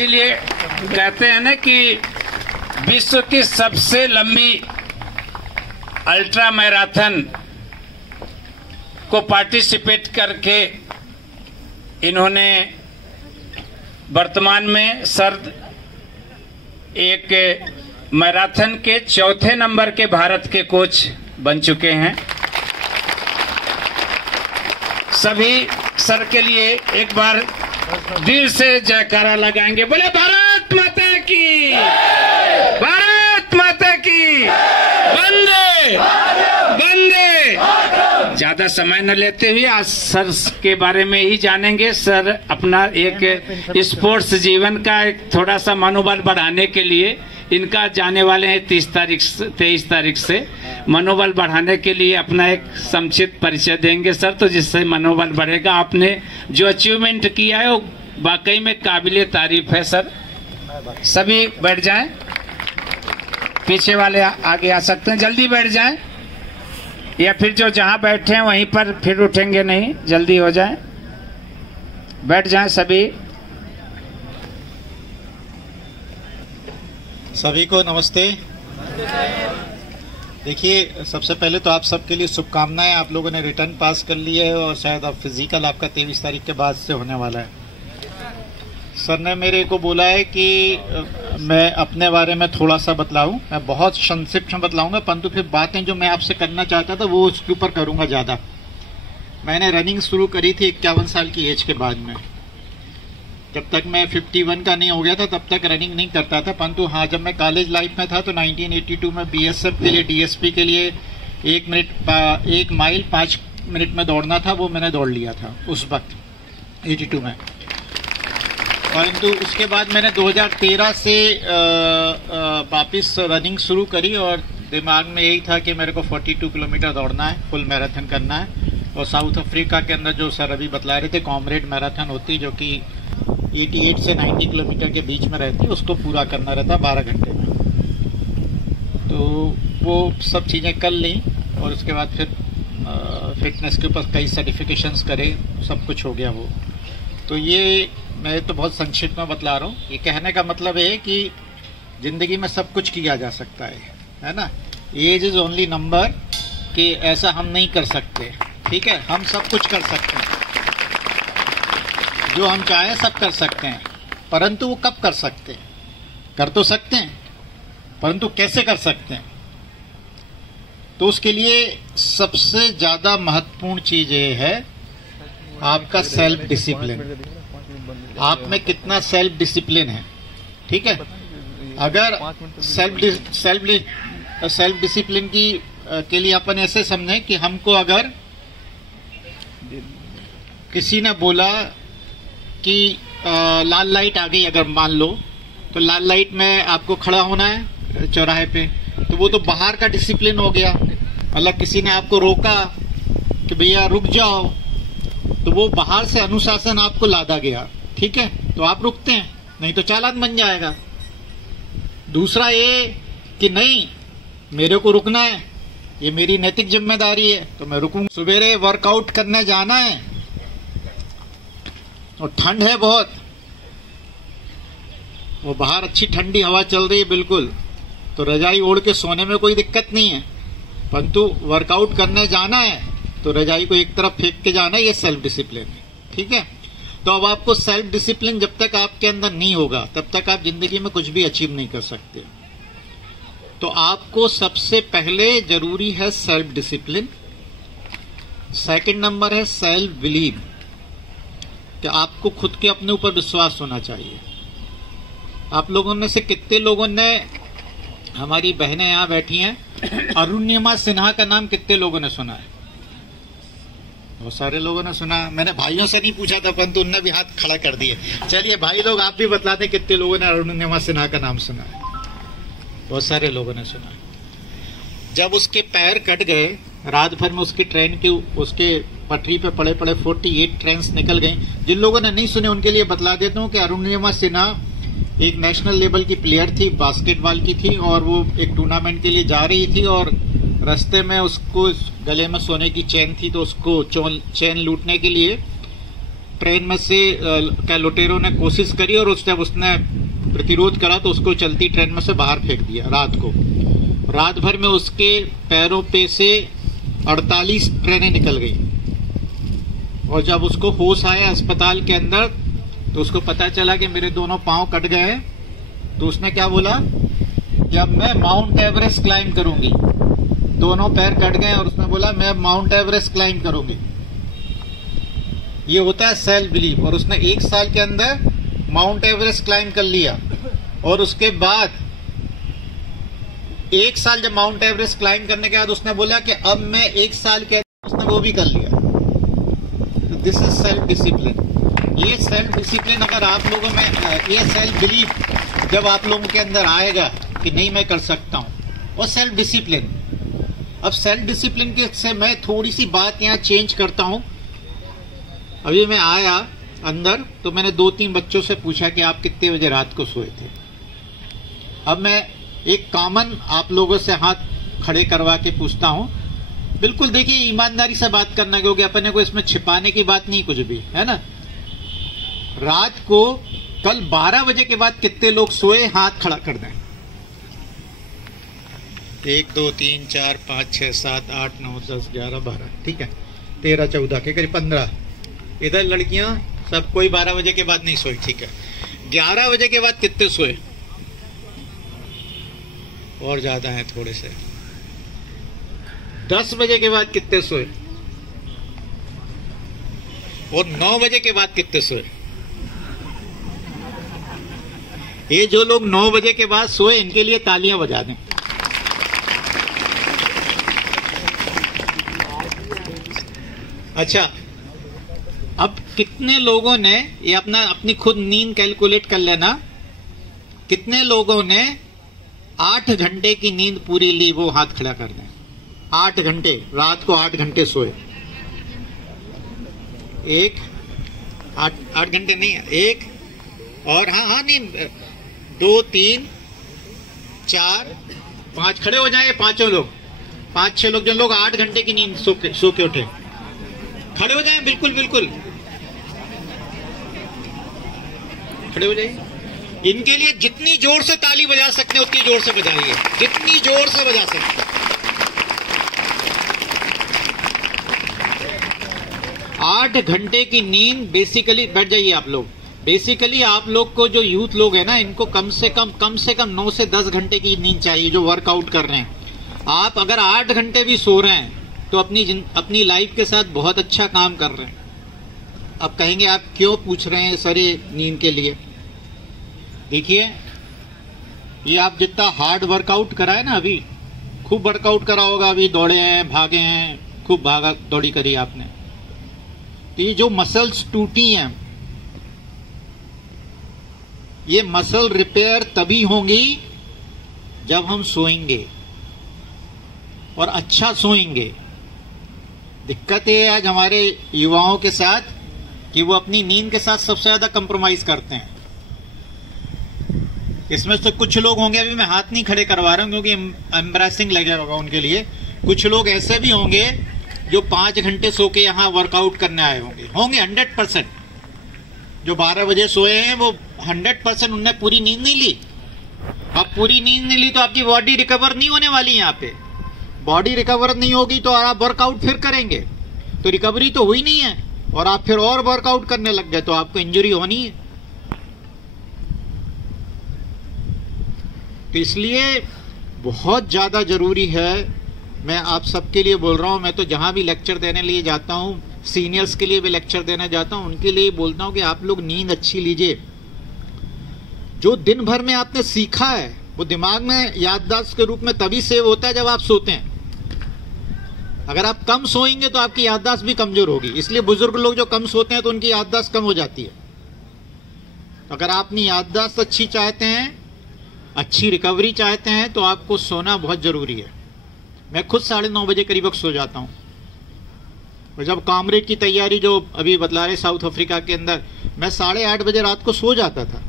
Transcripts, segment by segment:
इसीलिए कहते हैं ना कि विश्व की सबसे लंबी अल्ट्रा मैराथन को पार्टिसिपेट करके इन्होंने वर्तमान में सर एक मैराथन के चौथे नंबर के भारत के कोच बन चुके हैं। सभी सर के लिए एक बार दिल से जयकारा लगाएंगे। बोले भारत माता की, भारत माता की, वंदे वंदे। ज्यादा समय न लेते हुए आज सर के बारे में ही जानेंगे। सर अपना एक स्पोर्ट्स जीवन का एक थोड़ा सा मनोबल बढ़ाने के लिए इनका जाने वाले हैं 23 तारीख से मनोबल बढ़ाने के लिए अपना एक संक्षिप्त परिचय देंगे सर, तो जिससे मनोबल बढ़ेगा। आपने जो अचीवमेंट किया है वो वाकई में काबिले तारीफ है सर। सभी बैठ जाएं, पीछे वाले आगे आ सकते हैं, जल्दी बैठ जाएं, या फिर जो जहां बैठे हैं वहीं पर फिर उठेंगे नहीं, जल्दी हो जाए, बैठ जाएं सभी। सभी को नमस्ते। देखिए, सबसे पहले तो आप सबके लिए शुभकामनाएं। आप लोगों ने रिटर्न पास कर लिया है और शायद अब फिजिकल आपका 23 तारीख के बाद से होने वाला है। सर ने मेरे को बोला है कि मैं अपने बारे में थोड़ा सा बतलाऊं। मैं बहुत संक्षिप्त में बतलाऊंगा, परंतु फिर बातें जो मैं आपसे करना चाहता था वो उसके ऊपर करूंगा ज़्यादा। मैंने रनिंग शुरू करी थी 51 साल की एज के बाद में। जब तक मैं 51 का नहीं हो गया था तब तक रनिंग नहीं करता था, परंतु हाँ, जब मैं कॉलेज लाइफ में था तो 1982 में बीएसएफ के लिए, डीएसपी के लिए 1 माइल 5 मिनट में दौड़ना था, वो मैंने दौड़ लिया था उस वक्त 82 में। परंतु उसके बाद मैंने 2013 से वापस रनिंग शुरू करी और दिमाग में यही था कि मेरे को 42 किलोमीटर दौड़ना है, फुल मैराथन करना है। और साउथ अफ्रीका के अंदर जो सर अभी बतला रहे थे कॉमरेड मैराथन होती, जो कि 88 से 90 किलोमीटर के बीच में रहती है, उसको पूरा करना रहता 12 घंटे में। तो वो सब चीज़ें कर ली और उसके बाद फिर फिटनेस के ऊपर कई सर्टिफिकेशंस करे, सब कुछ हो गया वो। तो ये मैं तो बहुत संक्षिप्त में बतला रहा हूँ। ये कहने का मतलब है कि ज़िंदगी में सब कुछ किया जा सकता है ना। एज इज़ ओनली नंबर, कि ऐसा हम नहीं कर सकते, ठीक है। हम सब कुछ कर सकते हैं, जो हम चाहें सब कर सकते हैं, परंतु वो कब कर सकते हैं? कर तो सकते हैं, परंतु कैसे कर सकते हैं? तो उसके लिए सबसे ज़्यादा महत्वपूर्ण चीज़ ये है आपका सेल्फ डिसिप्लिन। आप में कितना सेल्फ डिसिप्लिन है, ठीक है। अगर सेल्फ डिसिप्लिन के लिए अपन ऐसे समझें कि हमको अगर किसी ने बोला कि लाल लाइट आ गई, अगर मान लो, तो लाल लाइट में आपको खड़ा होना है चौराहे पे, तो वो तो बाहर का डिसिप्लिन हो गया। मतलब किसी ने आपको रोका कि भैया रुक जाओ, तो वो बाहर से अनुशासन आपको लादा गया, ठीक है, तो आप रुकते हैं, नहीं तो चालान बन जाएगा। दूसरा ये कि नहीं, मेरे को रुकना है, ये मेरी नैतिक जिम्मेदारी है, तो मैं रुकूंगा। सवेरे वर्कआउट करने जाना है और ठंड है बहुत, वो बाहर अच्छी ठंडी हवा चल रही है बिल्कुल, तो रजाई ओढ़ के सोने में कोई दिक्कत नहीं है, परंतु वर्कआउट करने जाना है तो रजाई को एक तरफ फेंक के जाना है, ये सेल्फ डिसिप्लिन है, ठीक है। तो अब आपको सेल्फ डिसिप्लिन जब तक आपके अंदर नहीं होगा तब तक आप जिंदगी में कुछ भी अचीव नहीं कर सकते। तो आपको सबसे पहले जरूरी है सेल्फ डिसिप्लिन। सेकंड नंबर है सेल्फ बिलीव, कि आपको खुद के अपने ऊपर विश्वास होना चाहिए। आप लोगों में से कितने लोगों ने, हमारी बहनें यहाँ बैठी हैं, अरुणिमा सिन्हा का नाम कितने लोगों ने सुना है? बहुत सारे लोगों ने सुना। मैंने भाइयों से नहीं पूछा था, परंतु उनने भी हाथ खड़ा कर दिए। चलिए भाई लोग, आप भी बतला दें कितने लोगों ने अरुणिमा सिन्हा का नाम सुना है? बहुत सारे लोगों ने सुना। जब उसके पैर कट गए, रात भर में उसकी ट्रेन की, उसके पटरी पे पड़े पड़े 48 ट्रेन निकल गई। जिन लोगों ने नहीं सुने उनके लिए बतला देता हूँ कि अरुणिमा सिन्हा एक नेशनल लेवल की प्लेयर थी, बास्केटबॉल की थी, और वो एक टूर्नामेंट के लिए जा रही थी और रास्ते में उसको गले में सोने की चेन थी, तो उसको चेन लूटने के लिए ट्रेन में से लुटेरों ने कोशिश करी और उसने प्रतिरोध करा तो उसको चलती ट्रेन में से बाहर फेंक दिया रात को। रात भर में उसके पैरों पे से 48 ट्रेनें निकल गई और जब उसको होश आया अस्पताल के अंदर तो उसको पता चला कि मेरे दोनों पांव कट गए हैं। तो उसने क्या बोला कि अब मैं माउंट एवरेस्ट क्लाइंब करूंगी। दोनों पैर कट गए और उसने बोला मैं माउंट एवरेस्ट क्लाइंब करूंगी। ये होता है सेल्फ बिलीफ। और उसने 1 साल के अंदर माउंट एवरेस्ट क्लाइंब कर लिया और उसके बाद 1 साल जब माउंट एवरेस्ट क्लाइंब करने के बाद उसने बोला कि अब मैं 1 साल के अंदर, उसने वो भी कर लिया। This is self discipline. ये सेल्फ डिसिप्लिन अगर आप लोगों में, ये सेल्फ बिलीफ जब आप लोगों के अंदर आएगा कि नहीं मैं कर सकता हूं, और सेल्फ डिसिप्लिन। अब सेल्फ डिसिप्लिन के से मैं थोड़ी सी बात यहां चेंज करता हूं। अभी मैं आया अंदर तो मैंने 2-3 बच्चों से पूछा कि आप कितने बजे रात को सोए थे। अब मैं एक कॉमन आप लोगों से हाथ खड़े करवा के पूछता हूं। बिल्कुल देखिए ईमानदारी से बात करना, क्योंकि अपने को इसमें छिपाने की बात नहीं कुछ भी, है ना। रात को कल 12 बजे के बाद कितने लोग सोए, हाथ खड़ा कर दें। 1 2 3 4 5 6 7 8 9 10 11 12, ठीक है, 13 14 के करीब 15। इधर लड़कियां सब कोई 12 बजे के बाद नहीं सोई, ठीक है। 11 बजे के बाद कितने सोए, और ज्यादा हैं थोड़े से। 10 बजे के बाद कितने सोए, और 9 बजे के बाद कितने सोए। ये जो लोग 9 बजे के बाद सोए इनके लिए तालियां बजा दें। अच्छा, अब कितने लोगों ने ये अपनी खुद नींद कैलकुलेट कर लेना, कितने लोगों ने 8 घंटे की नींद पूरी ली, वो हाथ खड़ा कर दें। 8 घंटे, रात को 8 घंटे सोए। 8 घंटे नहीं है, 1 और हाँ नहीं 2 3 4 5, खड़े हो जाए पांचों लोग, 5-6 लोग, जो लोग 8 घंटे की नींद सो के उठे, खड़े हो जाए। बिल्कुल बिल्कुल खड़े हो जाइए। इनके लिए जितनी जोर से ताली बजा सकते हैं उतनी जोर से बजाइए, जितनी जोर से बजा सकते हैं। 8 घंटे की नींद बेसिकली, बैठ जाइए आप लोग। बेसिकली आप लोग को जो यूथ लोग हैं ना, इनको कम से कम 9 से 10 घंटे की नींद चाहिए जो वर्कआउट कर रहे हैं। आप अगर 8 घंटे भी सो रहे हैं तो अपनी लाइफ के साथ बहुत अच्छा काम कर रहे हैं। अब कहेंगे आप क्यों पूछ रहे हैं सर ये नींद के लिए। देखिए, ये आप जितना हार्ड वर्कआउट करा है ना, अभी खूब वर्कआउट करा होगा, अभी दौड़े हैं, भागे हैं, खूब भागा दौड़ी करी आपने, तो ये जो मसल्स टूटी हैं, ये मसल रिपेयर तभी होंगी जब हम सोएंगे और अच्छा सोएंगे। दिक्कत ये है आज हमारे युवाओं के साथ कि वो अपनी नींद के साथ सबसे ज्यादा कंप्रोमाइज करते हैं। इसमें से कुछ लोग होंगे, अभी मैं हाथ नहीं खड़े करवा रहा हूं क्योंकि एम्बैरेसिंग लगेगा होगा उनके लिए। कुछ लोग ऐसे भी होंगे जो 5 घंटे सो के यहाँ वर्कआउट करने आए होंगे 100%। जो 12 बजे सोए हैं वो 100% उनने पूरी नींद नहीं ली। अब पूरी नींद नहीं ली तो आपकी बॉडी रिकवर नहीं होने वाली। यहाँ पे बॉडी रिकवर नहीं होगी तो आप वर्कआउट फिर करेंगे तो रिकवरी तो हुई नहीं है, और आप फिर और वर्कआउट करने लग गए तो आपको इंजरी होनी है। तो इसलिए बहुत ज्यादा जरूरी है, मैं आप सबके लिए बोल रहा हूं, मैं तो जहां भी लेक्चर देने लिए जाता हूं, सीनियर्स के लिए भी लेक्चर देने जाता हूं, उनके लिए बोलता हूं कि आप लोग नींद अच्छी लीजिए। जो दिन भर में आपने सीखा है वो दिमाग में याददाश्त के रूप में तभी सेव होता है जब आप सोते हैं। अगर आप कम सोएंगे तो आपकी याददाश्त भी कमजोर होगी। इसलिए बुजुर्ग लोग जो कम सोते हैं तो उनकी याददाश्त कम हो जाती है। अगर आप अपनी याददाश्त अच्छी चाहते हैं, अच्छी रिकवरी चाहते हैं, तो आपको सोना बहुत जरूरी है। मैं खुद 9:30 बजे करीब सो जाता हूं। और जब कामरेड की तैयारी जो अभी बतला रहे साउथ अफ्रीका के अंदर, मैं 8:30 बजे रात को सो जाता था।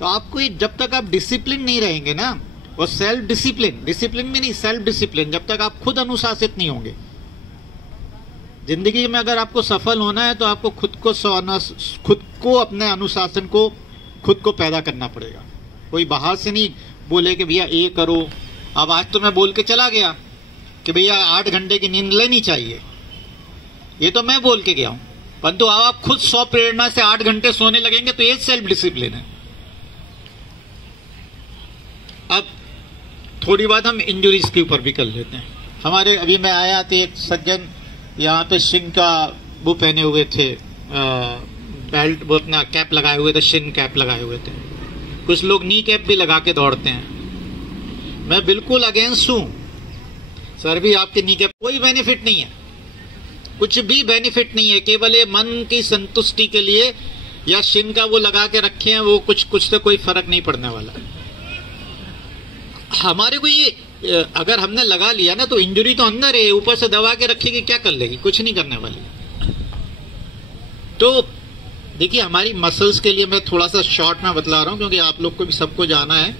तो आपको जब तक आप डिसिप्लिन नहीं रहेंगे ना, और सेल्फ डिसिप्लिन, डिसिप्लिन में नहीं सेल्फ डिसिप्लिन, जब तक आप खुद अनुशासित नहीं होंगे जिंदगी में अगर आपको सफल होना है तो आपको खुद को अपने अनुशासन को खुद को पैदा करना पड़ेगा। कोई बाहर से नहीं बोले कि भैया ये करो। अब आज तो मैं बोल के चला गया कि भैया 8 घंटे की नींद लेनी चाहिए, ये तो मैं बोल के गया हूं, परंतु आप खुद 100 प्रेरणा से 8 घंटे सोने लगेंगे तो ये सेल्फ डिसिप्लिन है। अब थोड़ी बात हम इंजुरीज के ऊपर भी कर लेते हैं। हमारे अभी मैं आया तो एक सज्जन यहाँ पे शिन का वो पहने हुए थे, बेल्ट, वो अपना कैप लगाए हुए थे, शिन कैप लगाए हुए थे। कुछ लोग नी कैप भी लगा के दौड़ते हैं। मैं बिल्कुल अगेंस्ट हूं सर भी, आपके नी कैप कोई बेनिफिट नहीं है, कुछ भी बेनिफिट नहीं है। केवल ये मन की संतुष्टि के लिए या शिन का वो लगा के रखे हैं, वो कुछ से कोई फर्क नहीं पड़ने वाला। हमारे को ये अगर हमने लगा लिया ना तो इंजरी तो अंदर है, ऊपर से दबा के रखेगी, क्या कर लेगी? कुछ नहीं करने वाली। तो देखिए हमारी मसल्स के लिए मैं थोड़ा सा शॉर्ट में बतला रहा हूं क्योंकि आप लोग को भी सबको जाना है।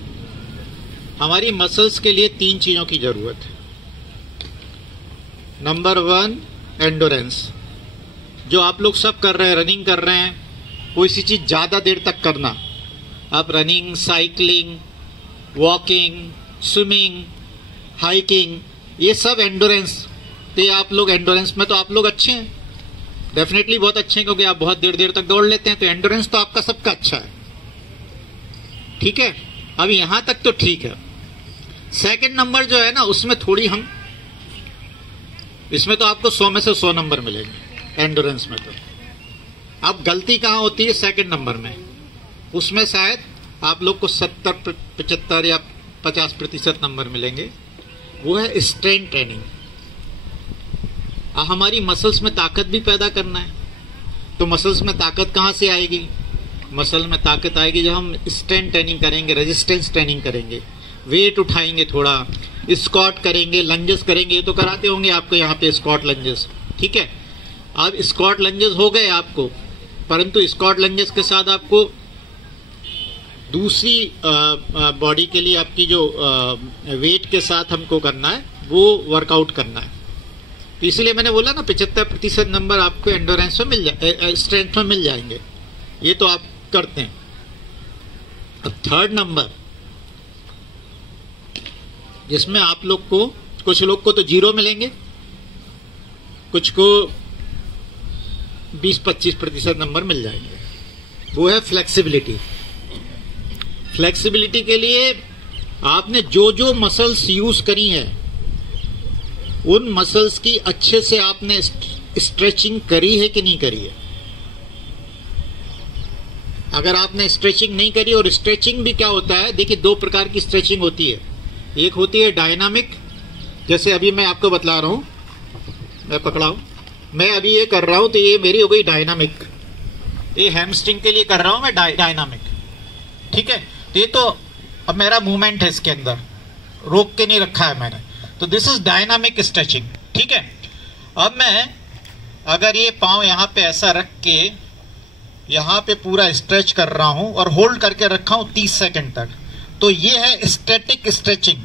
हमारी मसल्स के लिए 3 चीजों की जरूरत है। नंबर 1 एंडोरेंस, जो आप लोग सब कर रहे हैं, रनिंग कर रहे हैं, कोई सी चीज ज्यादा देर तक करना। आप running, cycling, walking, swimming, hiking, ये सब एंडोरेंस। तो ये आप लोग एंडोरेंस में तो आप लोग अच्छे हैं, डेफिनेटली बहुत अच्छे हैं क्योंकि आप बहुत देर तक दौड़ लेते हैं। तो एंडोरेंस तो आपका सबका अच्छा है, ठीक है। अब यहां तक तो ठीक है। सेकंड नंबर जो है ना, उसमें थोड़ी हम, इसमें तो आपको 100 में से 100 नंबर मिलेंगे एंडोरेंस में। तो अब गलती कहां होती है? सेकंड नंबर में। उसमें शायद आप लोग को 70, 75 या 50% नंबर मिलेंगे। वो है स्ट्रेंथ ट्रेनिंग। हमारी मसल्स में ताकत भी पैदा करना है। तो मसल्स में ताकत कहां से आएगी? मसल में ताकत आएगी जब हम स्ट्रेंथ ट्रेनिंग करेंगे, रेजिस्टेंस ट्रेनिंग करेंगे, वेट उठाएंगे, थोड़ा स्क्वाट करेंगे, लंजेस करेंगे। ये तो कराते होंगे आपको यहाँ पे स्क्वाट लंजेस, ठीक है। अब स्क्वाट लंजेस हो गए आपको, परंतु स्क्वाट लंजेस के साथ आपको दूसरी बॉडी के लिए आपकी जो वेट के साथ हमको करना है वो वर्कआउट करना है। तो इसलिए मैंने बोला ना 75% नंबर आपको एंडोरेंस में मिल जाए, स्ट्रेंथ में मिल जाएंगे। ये तो आप करते हैं। अब थर्ड नंबर, जिसमें आप लोग को, कुछ लोग को तो 0 मिलेंगे, कुछ को 20-25% नंबर मिल जाएंगे। वो है फ्लेक्सिबिलिटी। फ्लेक्सिबिलिटी के लिए आपने जो मसल्स यूज करी है, उन मसल्स की अच्छे से आपने स्ट्रेचिंग करी है कि नहीं करी है। अगर आपने स्ट्रेचिंग नहीं करी, और स्ट्रेचिंग भी क्या होता है, देखिए 2 प्रकार की स्ट्रेचिंग होती है। एक होती है डायनामिक, जैसे अभी मैं आपको बतला रहा हूं, मैं पकड़ाऊं, मैं अभी ये कर रहा हूं तो ये मेरी हो गई डायनामिक। ये हैमस्ट्रिंग के लिए कर रहा हूं मैं डायनामिक, ठीक है। तो ये तो अब मेरा मूवमेंट है, इसके अंदर रोक के नहीं रखा है मैंने, तो दिस इज डायनामिक स्ट्रेचिंग, ठीक है। अब मैं अगर ये पांव यहां पे ऐसा रख के यहां पे पूरा स्ट्रेच कर रहा हूं और होल्ड करके रखा हूं 30 सेकंड तक, तो ये है स्टैटिक स्ट्रेचिंग।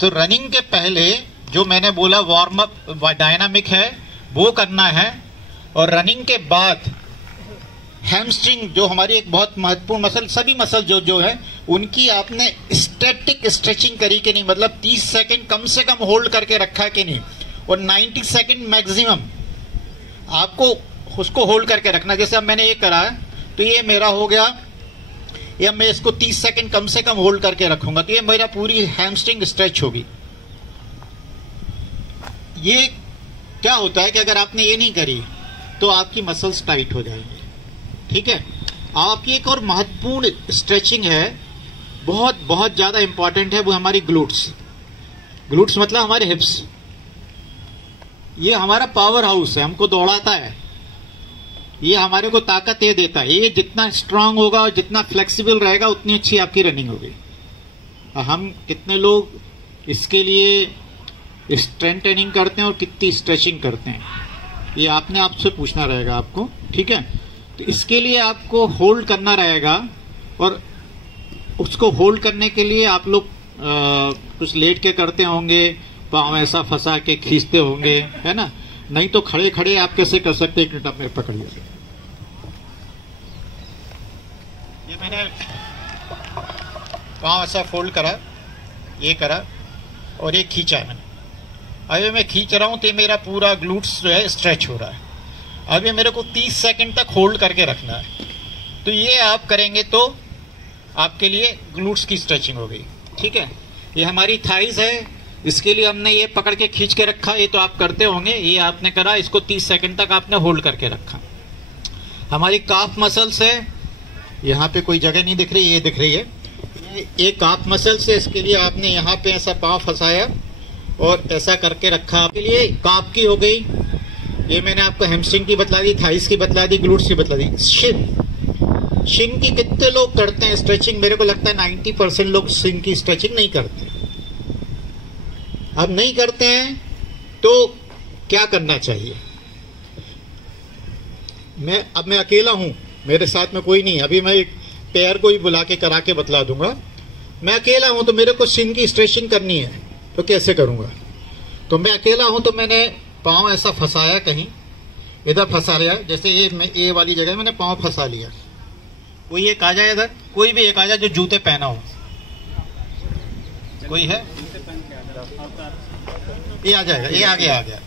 तो रनिंग के पहले जो मैंने बोला वार्म अप डायनामिक है वो करना है, और रनिंग के बाद हैमस्ट्रिंग जो हमारी एक बहुत महत्वपूर्ण मसल, सभी मसल जो है उनकी आपने स्टैटिक स्ट्रेचिंग करी कि नहीं, मतलब 30 सेकंड कम से कम होल्ड करके रखा कि नहीं, और 90 सेकंड मैक्सिमम आपको उसको होल्ड करके रखना। जैसे अब मैंने ये करा है तो ये मेरा हो गया, या मैं इसको 30 सेकंड कम से कम होल्ड करके रखूंगा तो ये मेरा पूरी हैमस्ट्रिंग स्ट्रेच होगी। ये क्या होता है कि अगर आपने ये नहीं करी तो आपकी मसल्स टाइट हो जाएंगी, ठीक है। आपकी एक और महत्वपूर्ण स्ट्रेचिंग है, बहुत बहुत ज्यादा इंपॉर्टेंट है, वो हमारी ग्लूट्स। ग्लूट्स मतलब हमारे हिप्स। ये हमारा पावर हाउस है, हमको दौड़ाता है, ये हमारे को ताकत ये देता है। ये जितना स्ट्रांग होगा और जितना फ्लेक्सिबल रहेगा उतनी अच्छी आपकी रनिंग होगी। हम कितने लोग इसके लिए स्ट्रेंथ ट्रेनिंग करते हैं और कितनी स्ट्रेचिंग करते हैं, ये आपने आपसे पूछना रहेगा आपको, ठीक है। तो इसके लिए आपको होल्ड करना रहेगा, और उसको होल्ड करने के लिए आप लोग कुछ लेट के करते होंगे, पाँव ऐसा फंसा के खींचते होंगे, है ना। नहीं तो खड़े खड़े आप कैसे कर सकते? एक मिनट आप मेरे पकड़िए। ये मैंने पाँव ऐसा फोल्ड करा, ये करा और ये खींचा है मैंने। अभी मैं खींच रहा हूँ तो मेरा पूरा ग्लूट्स जो है स्ट्रेच हो रहा है। अभी मेरे को 30 सेकंड तक होल्ड करके रखना है। तो ये आप करेंगे तो आपके लिए ग्लूट्स की स्ट्रेचिंग हो गई। ठीक है, ये हमारी थाइज है, इसके लिए हमने ये पकड़ के खींच के रखा। ये तो आप करते होंगे, ये आपने करा, इसको 30 सेकंड तक आपने होल्ड करके रखा। हमारी काफ मसल्स है, यहाँ पे कोई जगह नहीं दिख रही, ये दिख रही है, ये काफ मसल्स है। इसके लिए आपने यहाँ पे ऐसा पाँव फंसाया और ऐसा करके रखा। आपके लिए काफ की हो गई, ये मैंने आपको हैमस्ट्रिंग की बतला दी, थाइस की बतला दी, ग्लूट्स की बतला दी। शिन की कितने लोग करते हैं स्ट्रेचिंग? मेरे को लगता है 90% लोग शिन की स्ट्रेचिंग नहीं करते। अब नहीं करते हैं तो क्या करना चाहिए? मैं अकेला हूं, मेरे साथ में कोई नहीं। अभी मैं एक पैर को ही बुला के करा के बतला दूंगा। मैं अकेला हूं तो मेरे को शिन की स्ट्रेचिंग करनी है, तो कैसे करूंगा? तो मैं अकेला हूं तो मैंने पाँव ऐसा फंसाया, कहीं इधर फंसा लिया, जैसे ये वाली जगह मैंने पाँव फंसा लिया। कोई एक आ जाए इधर, कोई भी एक आ जाए जो जूते पहना हो। कोई है? ये आ जाएगा, ये आगे आ गया।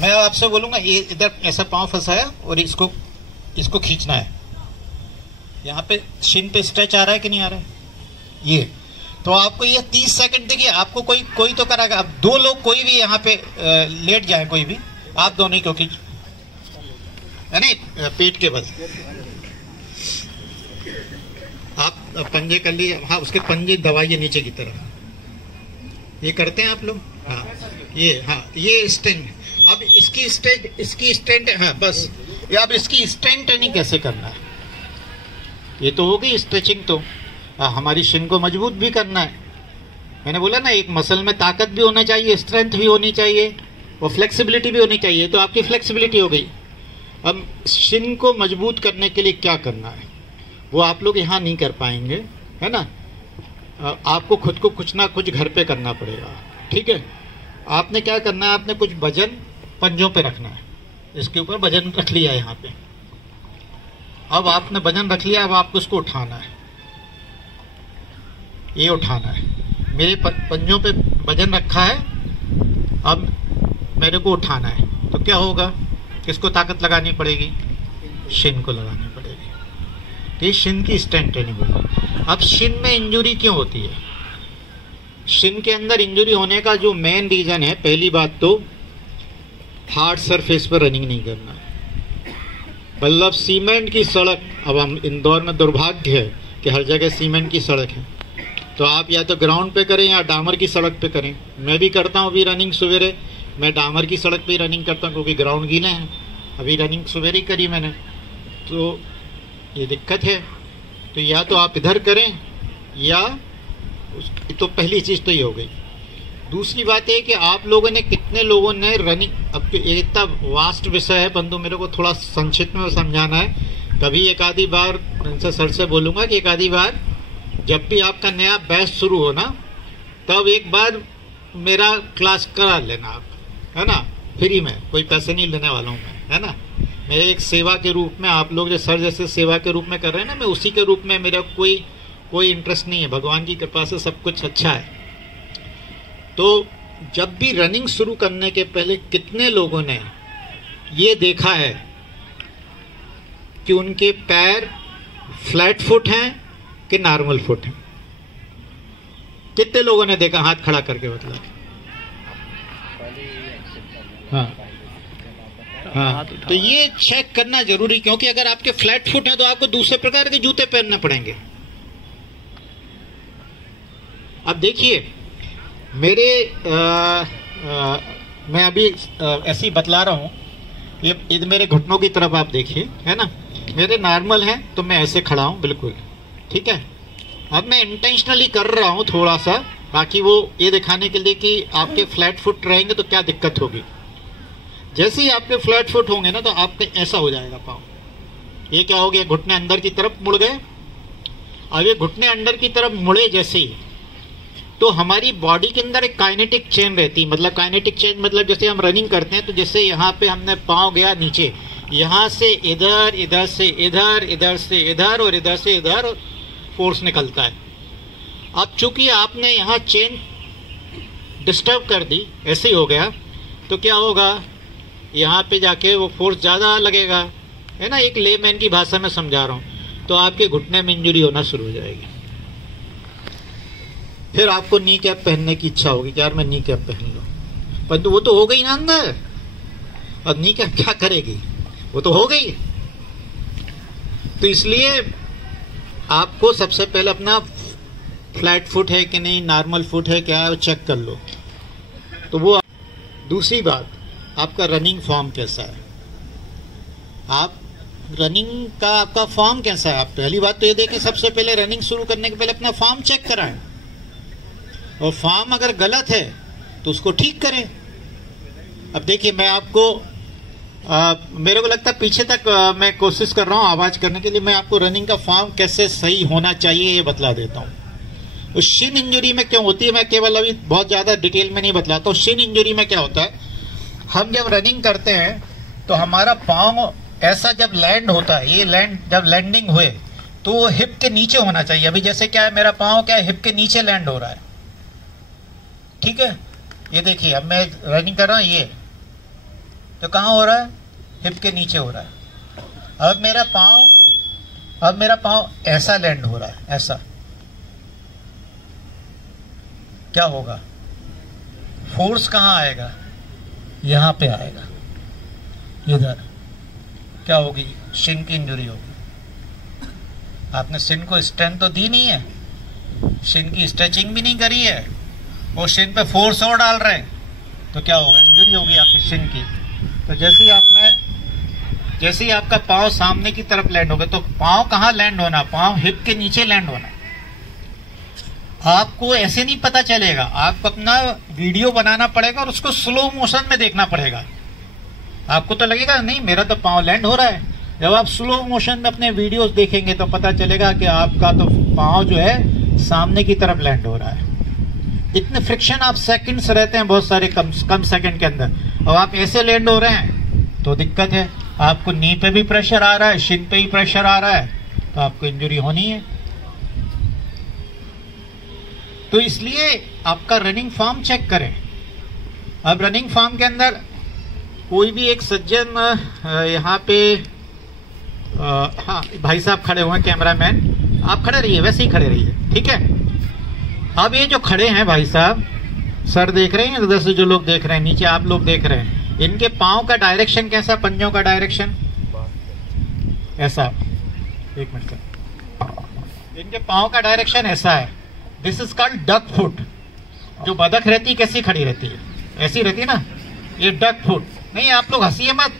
मैं आपसे बोलूंगा ये इधर ऐसा पाँव फंसाया और इसको खींचना है। यहाँ पे शिन पे स्ट्रेच आ रहा है कि नहीं आ रहा है? ये तो आपको ये 30 सेकंड देखिए, आपको कोई तो कराएगा। अब 2 लोग कोई भी यहाँ पे लेट जाए, कोई भी, आप दोनों ही, क्योंकि नहीं पेट के बल आप पंजे कर लिए। हाँ, उसके पंजे दबाइए नीचे की तरफ। ये करते हैं आप लोग? हाँ, ये स्टेंट। अब इसकी स्टेंट, हाँ बस। अब इसकी स्टेंट ट्रेनिंग कैसे करना है? ये तो होगी स्ट्रेचिंग। तो हमारी शिन को मजबूत भी करना है। मैंने बोला ना, एक मसल में ताकत भी होना चाहिए, स्ट्रेंथ भी होनी चाहिए और फ्लेक्सिबिलिटी भी होनी चाहिए। तो आपकी फ्लेक्सिबिलिटी हो गई। अब शिन को मजबूत करने के लिए क्या करना है वो आप लोग यहाँ नहीं कर पाएंगे, है ना? आपको खुद को कुछ ना कुछ घर पे करना पड़ेगा। ठीक है, आपने क्या करना है, आपने कुछ वजन पंजों पे रखना है। इसके ऊपर वजन रख लिया यहाँ पे। अब आपने वजन रख लिया, अब आपको उसको उठाना है। ये उठाना है। मेरे पंजों पे वजन रखा है, अब मेरे को उठाना है। तो क्या होगा? किसको ताकत लगानी पड़ेगी? शिन को लगानी पड़ेगी। ये शिन की स्ट्रेंथ ट्रेनिंग होगी। अब शिन में इंजुरी क्यों होती है? शिन के अंदर इंजुरी होने का जो मेन रीजन है, पहली बात तो हार्ड सरफेस पर रनिंग नहीं करना। मतलब सीमेंट की सड़क, अब हम इंदौर में दुर्भाग्य है कि हर जगह सीमेंट की सड़क है। तो आप या तो ग्राउंड पे करें या डामर की सड़क पे करें। मैं भी करता हूँ अभी रनिंग सवेरे, मैं डामर की सड़क पे ही रनिंग करता हूँ क्योंकि ग्राउंड गीले हैं। अभी रनिंग सवेरे ही करी मैंने, तो ये दिक्कत है। तो या तो आप इधर करें या तो पहली चीज़ तो ये हो गई। दूसरी बात है कि आप लोगों ने, कितने लोगों ने रनिंग, अब इतना वास्ट विषय है परंतु मेरे को थोड़ा संक्षिप्त में समझाना है। कभी एक आधी बार इनसे सर से बोलूँगा कि एक आधी बार जब भी आपका नया बैच शुरू हो ना, तब एक बार मेरा क्लास करा लेना आप, है ना? फ्री में, कोई पैसे नहीं लेने वाला हूँ मैं, है ना? मैं एक सेवा के रूप में, आप लोग जो सर जैसे सेवा के रूप में कर रहे हैं ना, मैं उसी के रूप में, मेरा कोई इंटरेस्ट नहीं है। भगवान की कृपा से सब कुछ अच्छा है। तो जब भी रनिंग शुरू करने के पहले कितने लोगों ने ये देखा है कि उनके पैर फ्लैट फुट हैं कि नॉर्मल फुट हैं? कितने लोगों ने देखा? हाथ खड़ा करके बतला। हाँ, तो ये चेक करना जरूरी, क्योंकि अगर आपके फ्लैट फुट हैं तो आपको दूसरे प्रकार के जूते पहनने पड़ेंगे। अब देखिए, मैं अभी ऐसे ही बतला रहा हूँ। ये मेरे घुटनों की तरफ आप देखिए, है ना? मेरे नॉर्मल हैं तो मैं ऐसे खड़ा हूँ, बिल्कुल ठीक है। अब मैं इंटेंशनली कर रहा हूँ थोड़ा सा, बाकी वो ये दिखाने के लिए कि आपके फ्लैट फुट रहेंगे तो क्या दिक्कत होगी। जैसे ही आपके फ्लैट फुट होंगे ना, तो आपके ऐसा हो जाएगा पाँव। ये क्या हो गया? घुटने अंदर की तरफ मुड़ गए। अब ये घुटने अंदर की तरफ मुड़े जैसे ही, तो हमारी बॉडी के अंदर एक काइनेटिक चेन रहती है। मतलब काइनेटिक चेन मतलब जैसे हम रनिंग करते हैं तो जैसे यहाँ पे हमने पाँव गया नीचे, यहाँ से इधर, इधर से इधर, इधर से इधर और इधर से इधर, और फोर्स निकलता है। अब चूंकि आपने यहाँ चेन डिस्टर्ब कर दी, ऐसे ही हो गया, तो क्या होगा, यहाँ पे जाके वो फोर्स ज़्यादा लगेगा, है ना। एक लेमैन की भाषा में समझा रहा हूँ, तो आपके घुटने में इंजरी होना शुरू हो जाएगी। फिर आपको नी कैप पहनने की इच्छा होगी कि यार मैं नी कैप पहन लूँ, परंतु वो तो हो गई ना अंदर। अब नी कैप क्या करेगी, वो तो हो गई। तो इसलिए आपको सबसे पहले अपना फ्लैट फुट है कि नहीं, नॉर्मल फुट है क्या है, वो चेक कर लो। तो वो दूसरी बात, आपका रनिंग फॉर्म कैसा है, आप रनिंग का आपका फॉर्म कैसा है। आप पहली बात तो ये देखें, सबसे पहले रनिंग शुरू करने के पहले अपना फॉर्म चेक कराएं, और फॉर्म अगर गलत है तो उसको ठीक करें। अब देखिए, मैं आपको मेरे को लगता है पीछे तक मैं कोशिश कर रहा हूँ आवाज़ करने के लिए। मैं आपको रनिंग का फॉर्म कैसे सही होना चाहिए ये बतला देता हूँ। तो शिन इंजरी में क्यों होती है, मैं केवल अभी बहुत ज़्यादा डिटेल में नहीं बतलाता हूँ। शिन इंजरी में क्या होता है, हम जब रनिंग करते हैं तो हमारा पाँव ऐसा जब लैंड होता है, ये जब लैंडिंग हुए तो वो हिप के नीचे होना चाहिए। अभी जैसे क्या है, मेरा पाँव क्या है, हिप के नीचे लैंड हो रहा है, ठीक है। ये देखिए, अब मैं रनिंग कर रहा हूँ, ये तो कहाँ हो रहा है, हिप के नीचे हो रहा है। अब मेरा पाँव ऐसा लैंड हो रहा है, ऐसा। क्या होगा, फोर्स कहाँ आएगा, यहाँ पे आएगा, इधर। क्या होगी, शिन की इंजरी होगी। आपने शिन को स्ट्रेंथ तो दी नहीं है, शिन की स्ट्रेचिंग भी नहीं करी है, वो शिन पे फोर्स और डाल रहे हैं, तो क्या होगा, इंजरी होगी आपकी शिन की। तो जैसे ही आपका पाँव सामने की तरफ लैंड होगा, तो पाँव कहाँ लैंड होना, पाँव हिप के नीचे लैंड होना। आपको ऐसे नहीं पता चलेगा, आपको अपना वीडियो बनाना पड़ेगा और उसको स्लो मोशन में देखना पड़ेगा। आपको तो लगेगा नहीं मेरा तो पाँव लैंड हो रहा है। जब आप स्लो मोशन में अपने वीडियोस देखेंगे तो पता चलेगा कि आपका तो पाँव जो है सामने की तरफ लैंड हो रहा है। इतने फ्रिक्शन आप सेकंड्स रहते हैं, बहुत सारे कम सेकंड के अंदर, और आप ऐसे लैंड हो रहे हैं तो दिक्कत है। आपको नी पे भी प्रेशर आ रहा है, शिन पे ही प्रेशर आ रहा है, तो आपको इंजरी होनी है। तो इसलिए आपका रनिंग फॉर्म चेक करें। अब रनिंग फॉर्म के अंदर कोई भी एक सज्जन यहाँ पे हाँ भाई साहब खड़े हुए हैं, कैमरामैन आप खड़े रहिए, वैसे ही खड़े रहिए, ठीक है। अब ये जो खड़े हैं भाई साहब, सर देख रहे हैं, इधर से जो लोग देख रहे हैं, नीचे आप लोग देख रहे हैं, इनके पाँव का डायरेक्शन कैसा, पंजों का डायरेक्शन ऐसा, एक मिनट सर, इनके पाँव का डायरेक्शन ऐसा है। This is called duck foot. जो बदक रहती है कैसी खड़ी रहती है, ऐसी रहती है ना, ये डक फुट। नहीं, आप लोग हंसिए मत,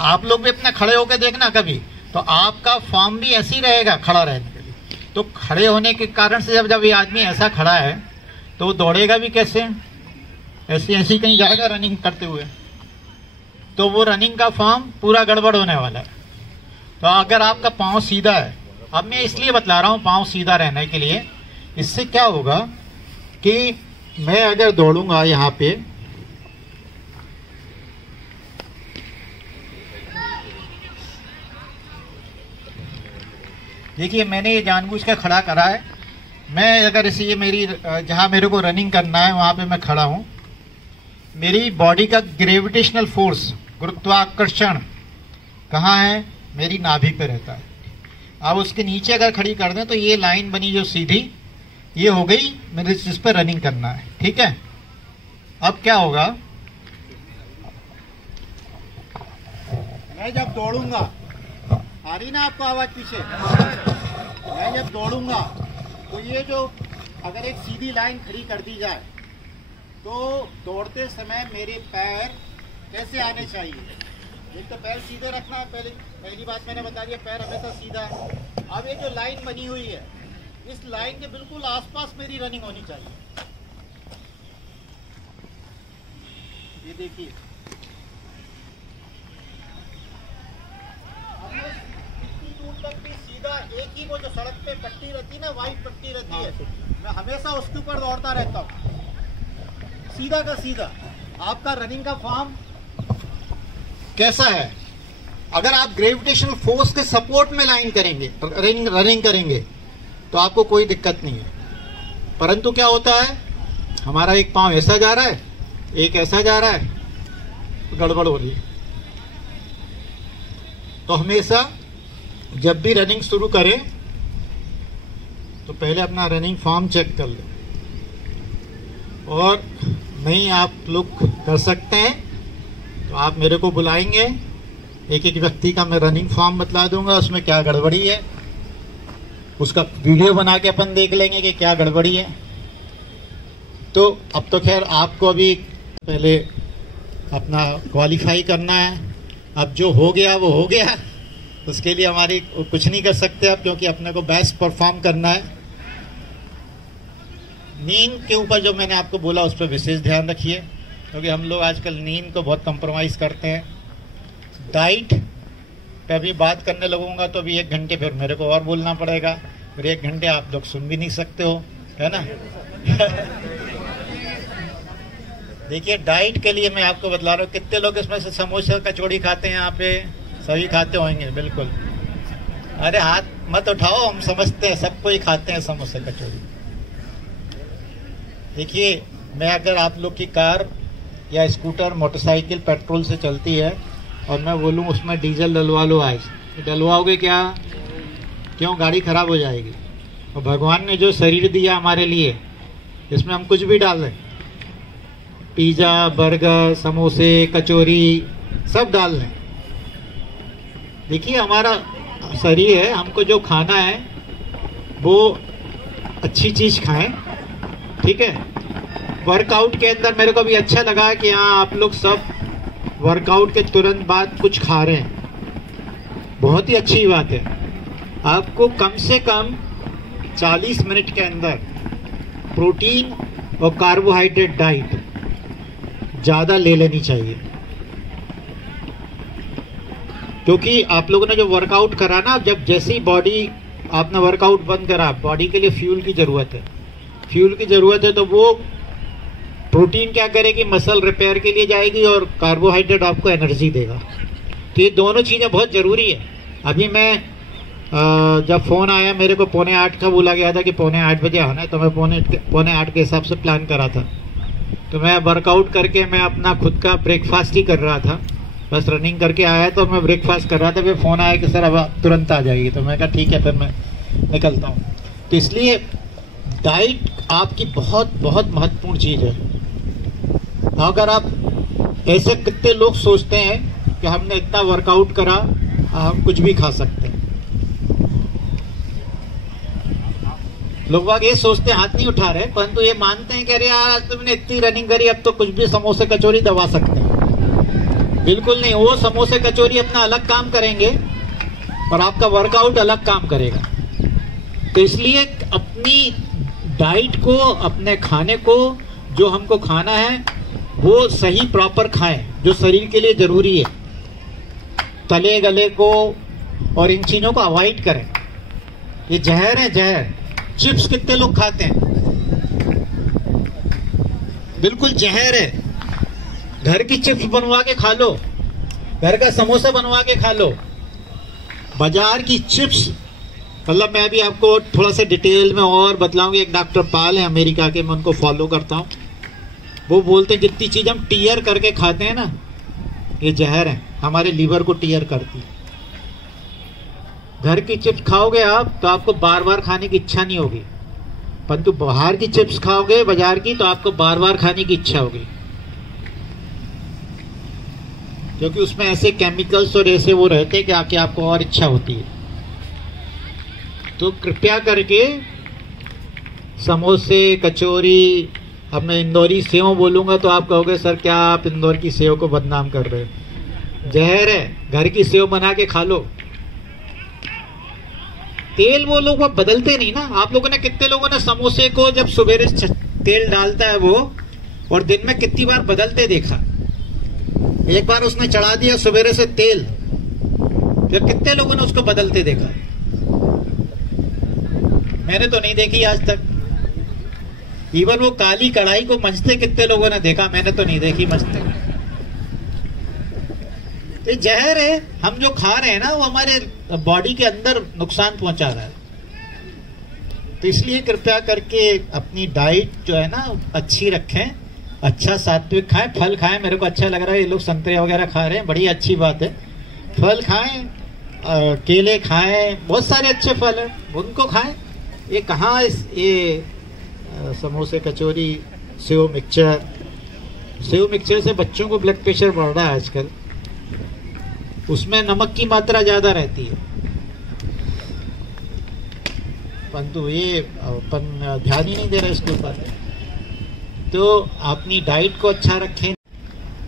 आप लोग भी अपने खड़े होकर देखना कभी, तो आपका फॉर्म भी ऐसे ही रहेगा खड़ा रहने के लिए। तो खड़े होने के कारण से जब ये आदमी ऐसा खड़ा है तो वो दौड़ेगा भी कैसे, ऐसे ऐसे कहीं जाएगा रनिंग करते हुए, तो वो रनिंग का फॉर्म पूरा गड़बड़ होने वाला है। तो अगर आपका पाँव सीधा है, अब मैं इसलिए बतला रहा हूँ पाँव सीधा रहने के लिए, इससे क्या होगा कि मैं अगर दौड़ूंगा यहाँ पे, देखिए मैंने ये जानबूझ कर खड़ा करा है। मैं अगर इसे ये मेरी जहाँ मेरे को रनिंग करना है वहाँ पे मैं खड़ा हूँ, मेरी बॉडी का ग्रेविटेशनल फोर्स, गुरुत्वाकर्षण कहाँ है, मेरी नाभि पे रहता है। अब उसके नीचे अगर खड़ी कर दें तो ये लाइन बनी जो सीधी, ये हो गई मेरे जिस पर रनिंग करना है, ठीक है। अब क्या होगा, मैं जब दौड़ूंगा, आ रही ना आपको आवाज पीछे, मैं जब दौड़ूंगा तो ये जो अगर एक सीधी लाइन खड़ी कर दी जाए तो दौड़ते समय मेरे पैर कैसे आने चाहिए। एक तो पैर सीधे रखना है, पहली बात मैंने बता दिया, पैर हमेशा सीधा है। अब ये जो लाइन बनी हुई है, इस लाइन के बिल्कुल आसपास मेरी रनिंग होनी चाहिए। ये देखिए, अब मैं 52 तक भी सीधा एक ही वो जो सड़क पे पट्टी रहती है ना, वाइट पट्टी रहती है, मैं हमेशा उसके ऊपर दौड़ता रहता हूँ, सीधा का सीधा। आपका रनिंग का फॉर्म कैसा है? अगर आप ग्रेविटेशनल फोर्स के सपोर्ट में लाइन करेंगे, रनिंग करेंगे, तो आपको कोई दिक्कत नहीं है। परंतु क्या होता है, हमारा एक पांव ऐसा जा रहा है, एक ऐसा जा रहा है, गड़बड़ हो रही है। तो हमेशा जब भी रनिंग शुरू करें तो पहले अपना रनिंग फॉर्म चेक कर लें, और नहीं आप लोग कर सकते हैं तो आप मेरे को बुलाएंगे, एक एक व्यक्ति का मैं रनिंग फॉर्म बतला दूंगा, उसमें क्या गड़बड़ी है उसका वीडियो बना के अपन देख लेंगे कि क्या गड़बड़ी है। तो अब तो खैर आपको अभी पहले अपना क्वालिफाई करना है, अब जो हो गया वो हो गया, उसके लिए हमारी कुछ नहीं कर सकते अब, क्योंकि अपने को बेस्ट परफॉर्म करना है। नींद के ऊपर जो मैंने आपको बोला उस पर विशेष ध्यान रखिए, क्योंकि हम लोग आजकल नींद को बहुत कंप्रोमाइज़ करते हैं। डाइट पे अभी बात करने लगूंगा तो अभी 1 घंटे फिर मेरे को और बोलना पड़ेगा, फिर 1 घंटे आप लोग सुन भी नहीं सकते हो, है ना। देखिए डाइट के लिए मैं आपको बतला रहा हूँ, कितने लोग इसमें से समोसा कचौड़ी खाते हैं? यहाँ पे सभी खाते होंगे, बिल्कुल। अरे हाथ मत उठाओ, हम समझते हैं सबको ही खाते हैं समोसा कचौड़ी। देखिए, मैं अगर आप लोग की कार या स्कूटर मोटरसाइकिल पेट्रोल से चलती है और मैं बोलूँ उसमें डीजल डलवा लो आज, डलवाओगे क्या? क्यों? गाड़ी खराब हो जाएगी। और भगवान ने जो शरीर दिया हमारे लिए, इसमें हम कुछ भी डाल दें, पिज़्ज़ा, बर्गर, समोसे, कचौरी सब डाल दें। देखिए हमारा शरीर है, हमको जो खाना है वो अच्छी चीज़ खाएं, ठीक है। वर्कआउट के अंदर मेरे को भी अच्छा लगा कि हाँ आप लोग सब वर्कआउट के तुरंत बाद कुछ खा रहे हैं, बहुत ही अच्छी बात है। आपको कम से कम 40 मिनट के अंदर प्रोटीन और कार्बोहाइड्रेट डाइट ज़्यादा ले लेनी चाहिए, क्योंकि आप लोगों ने जो वर्कआउट करा ना, जब जैसे ही बॉडी आपने वर्कआउट बंद करा, बॉडी के लिए फ्यूल की ज़रूरत है, फ्यूल की ज़रूरत है, तो वो प्रोटीन क्या करेगी, मसल रिपेयर के लिए जाएगी और कार्बोहाइड्रेट आपको एनर्जी देगा। तो ये दोनों चीज़ें बहुत ज़रूरी है। अभी मैं जब फ़ोन आया मेरे को 7:45 का बोला गया था कि 7:45 बजे आना है, तो मैं 7:45 के हिसाब से प्लान करा था। तो मैं वर्कआउट करके मैं अपना खुद का ब्रेकफास्ट ही कर रहा था, बस रनिंग करके आया तो मैं ब्रेकफास्ट कर रहा था, फिर फ़ोन आया कि सर अब तुरंत आ जाएगी, तो मैं कहा ठीक है, फिर मैं निकलता हूँ। तो इसलिए डाइट आपकी बहुत बहुत महत्वपूर्ण चीज़ है। अगर आप ऐसे, कितने लोग सोचते हैं कि हमने इतना वर्कआउट करा, हम कुछ भी खा सकते हैं। लोग बाग ये सोचते हैं, हाथ नहीं उठा रहे, परंतु ये मानते हैं कि अरे यार तुमने इतनी रनिंग करी, अब तो कुछ भी समोसे कचौरी दबा सकते हैं। बिल्कुल नहीं, वो समोसे कचौरी अपना अलग काम करेंगे और आपका वर्कआउट अलग काम करेगा। तो इसलिए अपनी डाइट को, अपने खाने को, जो हमको खाना है वो सही प्रॉपर खाएं, जो शरीर के लिए जरूरी है। तले गले को और इन चीजों को अवॉइड करें, ये जहर है, जहर। चिप्स कितने लोग खाते हैं? बिल्कुल जहर है। घर की चिप्स बनवा के खा लो, घर का समोसा बनवा के खा लो। बाजार की चिप्स, मतलब मैं भी आपको थोड़ा सा डिटेल में और बतलाऊंगी। एक डॉक्टर पाल है अमेरिका के, मैं उनको फॉलो करता हूँ। वो बोलते हैं जितनी चीज हम टीयर करके खाते हैं ना, ये जहर है, हमारे लीवर को टीयर करती है। घर की चिप्स खाओगे आप तो आपको बार बार खाने की इच्छा नहीं होगी, परंतु बाहर की चिप्स खाओगे बाजार की तो आपको बार बार खाने की इच्छा होगी, क्योंकि उसमें ऐसे केमिकल्स और ऐसे वो रहते हैं कि आके आपको और इच्छा होती है। तो कृपया करके समोसे, कचौरी, अब मैं इंदौरी सेव बोलूंगा तो आप कहोगे सर क्या आप इंदौर की सेव को बदनाम कर रहे हो? जहर है। घर की सेव बना के खा लो। तेल वो लोग बदलते नहीं ना। आप लोगों ने, कितने लोगों ने समोसे को जब सवेरे तेल डालता है वो, और दिन में कितनी बार बदलते देखा? एक बार उसने चढ़ा दिया सवेरे से तेल, फिर कितने लोगों ने उसको बदलते देखा? मैंने तो नहीं देखी आज तक। इवन वो काली कढ़ाई को मंजते कितने लोगों ने देखा? मैंने तो नहीं देखी मंजते। तो जहर है, हम जो खा रहे हैं ना वो हमारे बॉडी के अंदर नुकसान पहुंचा रहा है। तो इसलिए कृपया करके अपनी डाइट जो है ना अच्छी रखें, अच्छा सात्विक खाएं, फल खाएं। मेरे को अच्छा लग रहा है ये लोग संतरे वगैरह खा रहे हैं, बड़ी अच्छी बात है। फल खाएं, केले खाएं, बहुत सारे अच्छे फल हैं, उनको खाएं। ये कहाँ ये समोसे, कचौरी, सेव मिक्सचर से बच्चों को ब्लड प्रेशर बढ़ रहा है आजकल। उसमें नमक की मात्रा ज्यादा रहती है, परंतु ये अपन ध्यान ही नहीं दे रहे इसके ऊपर। तो अपनी डाइट को अच्छा रखें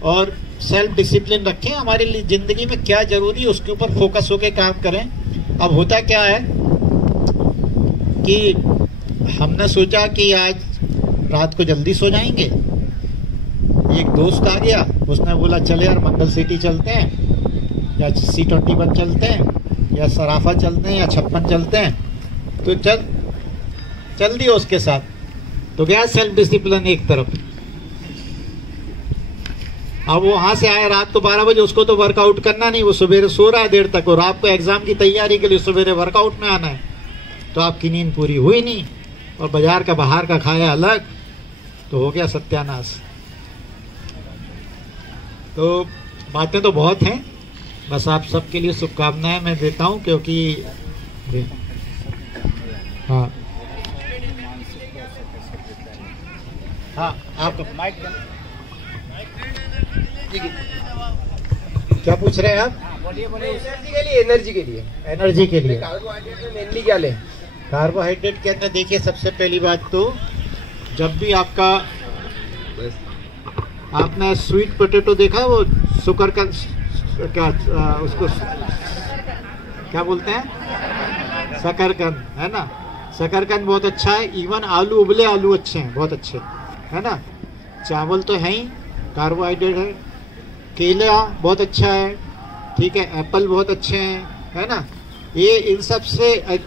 और सेल्फ डिसिप्लिन रखें। हमारे लिए जिंदगी में क्या जरूरी है उसके ऊपर फोकस होकर काम करें। अब होता क्या है कि हमने सोचा कि आज रात को जल्दी सो जाएंगे। एक दोस्त आ गया, उसने बोला चले यार मंगल सिटी चलते हैं, या C21 चलते हैं, या सराफा चलते हैं, या 56 चलते हैं। तो चल दिया उसके साथ। तो गया सेल्फ डिसिप्लिन एक तरफ। अब वो वहां से आया रात को 12 बजे, उसको तो वर्कआउट करना नहीं, वो सुबह सो रहा है देर तक, और आपको एग्जाम की तैयारी के लिए सुबह वर्कआउट में आना है। तो आपकी नींद पूरी हुई नहीं, और बाजार का बाहर का खाया अलग, तो हो गया सत्यानाश। तो बातें तो बहुत हैं, बस आप सबके लिए शुभकामनाएं मैं देता हूं, क्योंकि हाँ आप क्या पूछ रहे हैं आप? बोलिए। एनर्जी के लिए कार्बोहाइड्रेट मेनली क्या लें? कार्बोहाइड्रेट के अंदर देखिए, सबसे पहली बात तो जब भी आपने स्वीट पोटैटो देखा, वो शुगर का क्या उसको क्या बोलते हैं, शकरकंद, है ना। शकरकंद बहुत अच्छा है। इवन आलू, उबले आलू अच्छे हैं, बहुत अच्छे, है ना। चावल तो है ही, कार्बोहाइड्रेट है। केला बहुत अच्छा है, ठीक है। एप्पल बहुत अच्छे हैं, है ना। ये इन सब से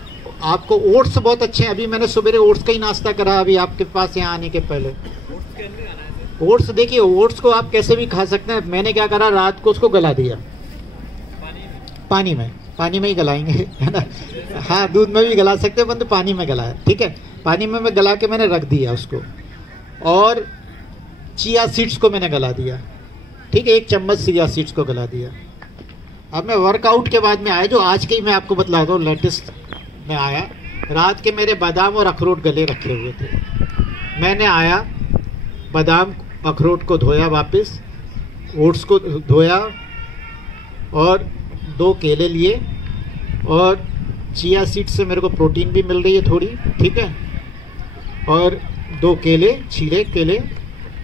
आपको ओट्स बहुत अच्छे हैं। अभी मैंने सुबह ओट्स का ही नाश्ता करा, अभी आपके पास यहाँ आने के पहले। ओट्स देखिए, ओट्स को आप कैसे भी खा सकते हैं। मैंने क्या करा, रात को उसको गला दिया पानी में ही गलाएंगे, है ना। हाँ, दूध में भी गला सकते हैं, परंतु पानी में गलाया, ठीक है। पानी में मैं गला के मैंने रख दिया उसको, और चिया सीड्स को मैंने गला दिया, ठीक है। 1 चम्मच चिया सीड्स को गला दिया। अब मैं वर्कआउट के बाद में आया, जो आज के ही मैं आपको बतलाता हूँ, लेटेस्ट में आया। रात के मेरे बादाम और अखरोट गले रखे हुए थे। मैंने आया, बादाम अखरोट को धोया वापस, ओट्स को धोया, और 2 केले लिए, और चिया सीड से मेरे को प्रोटीन भी मिल रही है थोड़ी, ठीक है। और 2 केले, छीले केले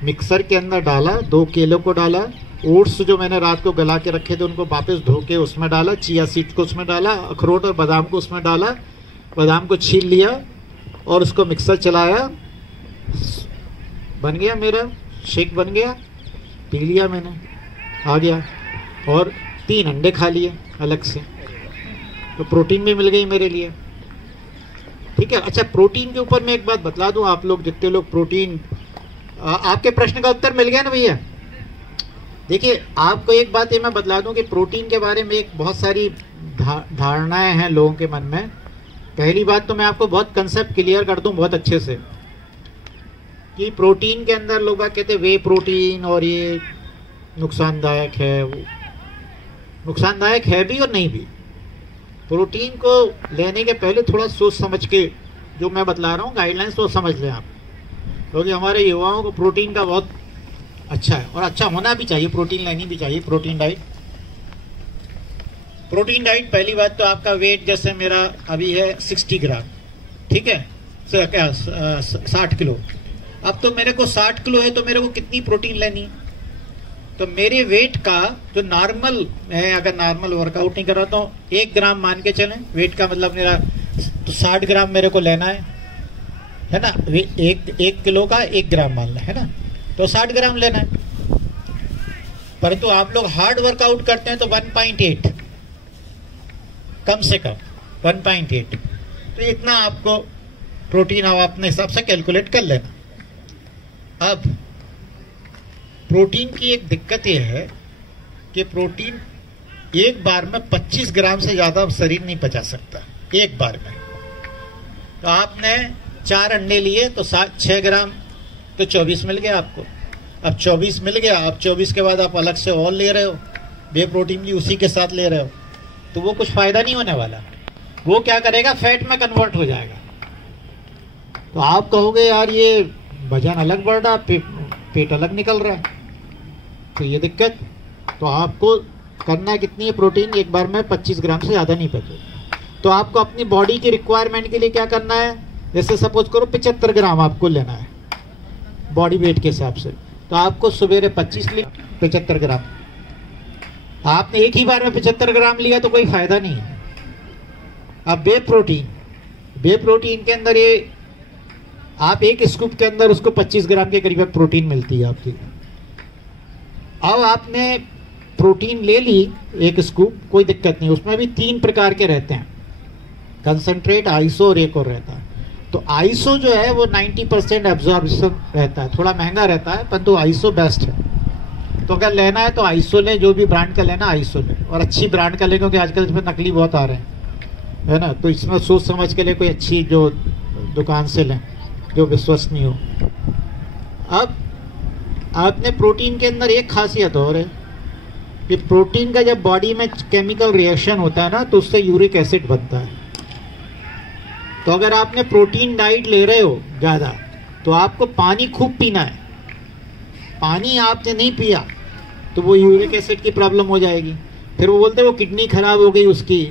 मिक्सर के अंदर डाला, 2 केलों को डाला, ओट्स जो मैंने रात को गला के रखे थे उनको वापस धो के उसमें डाला, चिया सीड को उसमें डाला, अखरोट और बादाम को उसमें डाला, बादाम को छील लिया और उसको मिक्सर चलाया, बन गया मेरा शेक, बन गया, पी लिया मैंने, आ गया। और 3 अंडे खा लिए अलग से, तो प्रोटीन भी मिल गई मेरे लिए, ठीक है। अच्छा, प्रोटीन के ऊपर मैं एक बात बतला दूं, आप लोग जितने लोग प्रोटीन, आपके प्रश्न का उत्तर मिल गया ना भैया। देखिए, आपको एक बात ये मैं बतला दूं कि प्रोटीन के बारे में एक बहुत सारी धारणाएं हैं लोगों के मन में। पहली बात तो मैं आपको बहुत कंसेप्ट क्लियर कर दूं बहुत अच्छे से, कि प्रोटीन के अंदर लोग कहते हैं वे प्रोटीन और ये नुकसानदायक है। वो नुकसानदायक है भी और नहीं भी। प्रोटीन को लेने के पहले थोड़ा सोच समझ के जो मैं बतला रहा हूँ गाइडलाइंस, तो समझ लें आप, क्योंकि हमारे युवाओं को प्रोटीन का बहुत अच्छा है, और अच्छा होना भी चाहिए, प्रोटीन लेनी भी चाहिए। प्रोटीन डाइट पहली बात तो आपका वेट, जैसे मेरा अभी है 60 ग्राम, ठीक है, 60 किलो। अब तो मेरे को 60 किलो है, तो मेरे को कितनी प्रोटीन लेनी है? तो मेरे वेट का जो नॉर्मल है, अगर नॉर्मल वर्कआउट नहीं कर रहा तो 1 ग्राम मान के चलें वेट का, मतलब मेरा तो 60 ग्राम मेरे को लेना है ना। 1 किलो का 1 ग्राम मानना है ना, तो 60 ग्राम लेना है। परंतु आप लोग हार्ड वर्कआउट करते हैं तो 1.8 कम से कम 1.8, तो इतना आपको प्रोटीन आप अपने हिसाब से कैलकुलेट कर लेना। अब प्रोटीन की एक दिक्कत यह है कि प्रोटीन एक बार में 25 ग्राम से ज़्यादा शरीर नहीं पचा सकता एक बार में। तो आपने 4 अंडे लिए तो 6 ग्राम, तो 24 मिल गया आपको। अब 24 मिल गया, अब 24 के बाद आप अलग से और ले रहे हो, वे प्रोटीन भी उसी के साथ ले रहे हो, तो वो कुछ फ़ायदा नहीं होने वाला। वो क्या करेगा, फैट में कन्वर्ट हो जाएगा। तो आप कहोगे यार ये वजन अलग बढ़ रहा, पेट अलग निकल रहा है, तो ये दिक्कत। तो आपको करना कितनी है, प्रोटीन एक बार में 25 ग्राम से ज़्यादा नहीं पचेगा। तो आपको अपनी बॉडी की रिक्वायरमेंट के लिए क्या करना है, जैसे सपोज करो 75 ग्राम आपको लेना है बॉडी वेट के हिसाब से, तो आपको सवेरे 25 ली 75 ग्राम। आपने एक ही बार में 75 ग्राम लिया तो कोई फायदा नहीं है। अब बे प्रोटीन के अंदर ये आप एक स्कूप के अंदर उसको 25 ग्राम के करीब प्रोटीन मिलती है आपकी। अब आपने प्रोटीन ले ली एक स्कूप, कोई दिक्कत नहीं, उसमें भी 3 प्रकार के रहते हैं, कंसंट्रेट, आइसो और एक और रहता है। तो आइसो जो है वो 90% एब्जॉर्प्शन रहता है, थोड़ा महंगा रहता है, परंतु आइसो बेस्ट है। तो अगर लेना है तो आइसो लें, जो भी ब्रांड का लेना आइसो लें, और अच्छी ब्रांड का लें, क्योंकि आजकल इसमें नकली बहुत आ रहे हैं, है ना। तो इसमें सोच समझ के लिए कोई अच्छी जो दुकान से लें जो विश्वसनीय हो। अब आपने प्रोटीन के अंदर एक खासियत और है कि प्रोटीन का जब बॉडी में केमिकल रिएक्शन होता है ना, तो उससे यूरिक एसिड बनता है। तो अगर आपने प्रोटीन डाइट ले रहे हो ज़्यादा, तो आपको पानी खूब पीना है। पानी आपने नहीं पिया तो वो यूरिक एसिड की प्रॉब्लम हो जाएगी। फिर वो बोलते वो किडनी खराब हो गई उसकी,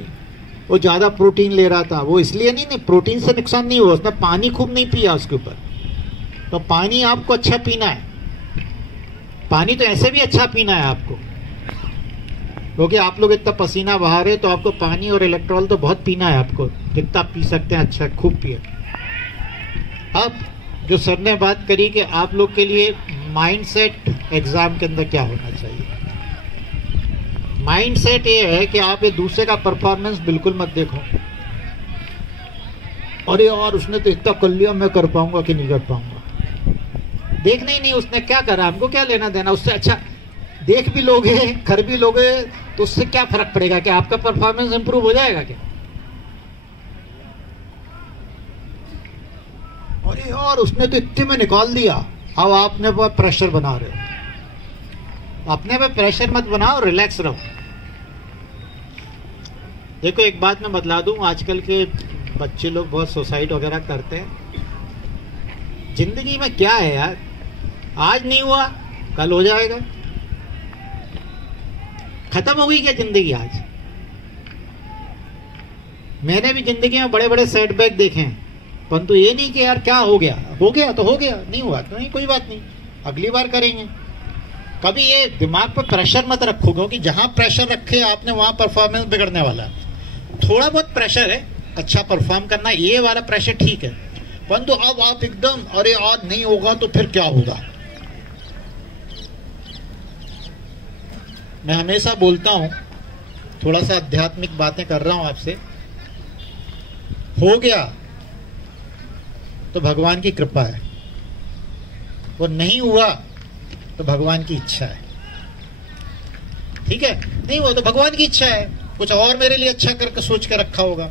वो ज़्यादा प्रोटीन ले रहा था। वो इसलिए नहीं, प्रोटीन से नुकसान नहीं हुआ, उसने पानी खूब नहीं पिया उसके ऊपर। तो पानी आपको अच्छा पीना है, पानी तो ऐसे भी अच्छा पीना है आपको, क्योंकि आप लोग इतना पसीना बहा रहे, तो आपको पानी और इलेक्ट्रॉल तो बहुत पीना है आपको, जितना पी सकते हैं अच्छा खूब पिए। अब जो सर ने बात करी कि आप लोग के लिए माइंडसेट एग्जाम के अंदर क्या होना चाहिए, माइंडसेट ये है कि आप ये दूसरे का परफॉर्मेंस बिल्कुल मत देखो, अरे यार उसने तो इतना कर लिया, मैं कर पाऊंगा कि नहीं कर पाऊंगा। देखना ही नहीं उसने क्या करा, हमको क्या लेना देना उससे। अच्छा देख भी लोगे, कर भी लोगे, तो उससे क्या फर्क पड़ेगा, कि आपका परफॉर्मेंस इंप्रूव हो जाएगा क्या? अरे यार उसने तो इतने में निकाल दिया। अब आपने पर प्रेशर बना रहे हो, अपने पे प्रेशर मत बनाओ, रिलैक्स रहो। देखो एक बात मैं बतला दूं, आजकल के बच्चे लोग बहुत सुसाइड वगैरह करते हैं। जिंदगी में क्या है यार, आज नहीं हुआ कल हो जाएगा, खत्म हो गई क्या जिंदगी आज? मैंने भी जिंदगी में बड़े बड़े सेटबैक देखे हैं, परंतु ये नहीं कि यार क्या हो गया तो हो गया, नहीं हुआ तो नहीं, कोई बात नहीं, अगली बार करेंगे। कभी ये दिमाग पर प्रेशर मत रखो, क्योंकि जहां प्रेशर रखे आपने वहां परफॉर्मेंस बिगड़ने वाला है। थोड़ा बहुत प्रेशर है, अच्छा परफॉर्म करना, ये वाला प्रेशर ठीक है, परंतु अब आप एकदम अरे आज नहीं होगा तो फिर क्या होगा। मैं हमेशा बोलता हूं, थोड़ा सा आध्यात्मिक बातें कर रहा हूं आपसे, हो गया तो भगवान की कृपा है, वो नहीं हुआ तो भगवान की इच्छा है, ठीक है। नहीं हुआ तो भगवान की इच्छा है, कुछ और मेरे लिए अच्छा करके सोच के रखा होगा।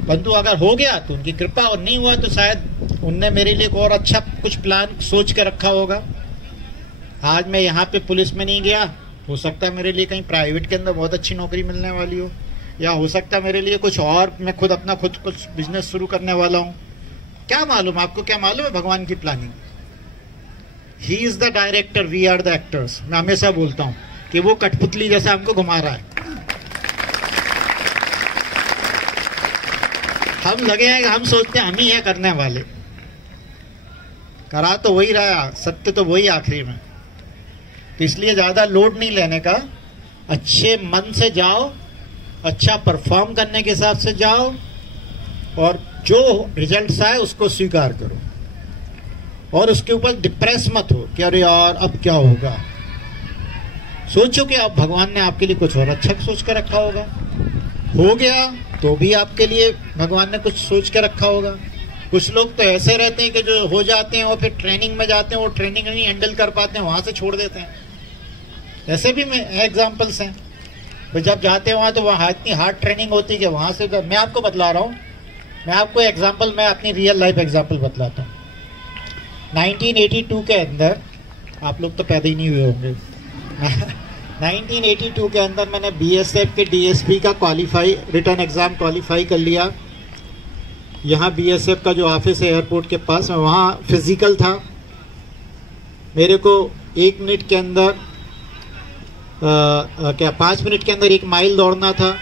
परंतु अगर हो गया तो उनकी कृपा, और नहीं हुआ तो शायद उनने मेरे लिए और अच्छा कुछ प्लान सोच के रखा होगा। आज मैं यहाँ पे पुलिस में नहीं गया, हो सकता है मेरे लिए कहीं प्राइवेट के अंदर बहुत अच्छी नौकरी मिलने वाली हो, या हो सकता है मेरे लिए कुछ और, मैं खुद अपना खुद कुछ बिजनेस शुरू करने वाला हूँ। क्या मालूम, आपको क्या मालूम है भगवान की planning. He is the director, we are the actors. मैं हमेशा बोलता हूँ कि वो कठपुतली जैसा हमको घुमा रहा है, हम लगे हैं, हम सोचते हैं हम ही है करने वाले, करा तो वही रहा, सत्य तो वही आखिरी में। तो इसलिए ज्यादा लोड नहीं लेने का, अच्छे मन से जाओ, अच्छा परफॉर्म करने के हिसाब से जाओ, और जो रिजल्ट्स आए उसको स्वीकार करो, और उसके ऊपर डिप्रेस मत हो कि अरे यार अब क्या होगा। सोचो कि अब भगवान ने आपके लिए कुछ और अच्छा सोच कर रखा होगा। हो गया तो भी आपके लिए भगवान ने कुछ सोच के रखा होगा। कुछ लोग तो ऐसे रहते हैं कि जो हो जाते हैं और फिर ट्रेनिंग में जाते हैं, वो ट्रेनिंग नहीं हैंडल कर पाते हैं, वहाँ से छोड़ देते हैं। ऐसे भी एग्जाम्पल्स हैं। तो जब जाते हैं वहाँ तो वहाँ इतनी हार्ड ट्रेनिंग होती है कि वहाँ से मैं आपको बतला रहा हूँ, मैं आपको एग्जाम्पल, मैं अपनी रियल लाइफ एग्जाम्पल बतलाता हूँ। 1982 के अंदर, आप लोग तो पैदा ही नहीं हुए होंगे 1982 के अंदर मैंने बीएसएफ के डीएसपी का रिटर्न एग्ज़ाम क्वालिफाई कर लिया। यहाँ बीएसएफ का जो ऑफिस है एयरपोर्ट के पास में, वहाँ फिजिकल था। मेरे को 1 मिनट के अंदर 5 मिनट के अंदर 1 माइल दौड़ना था।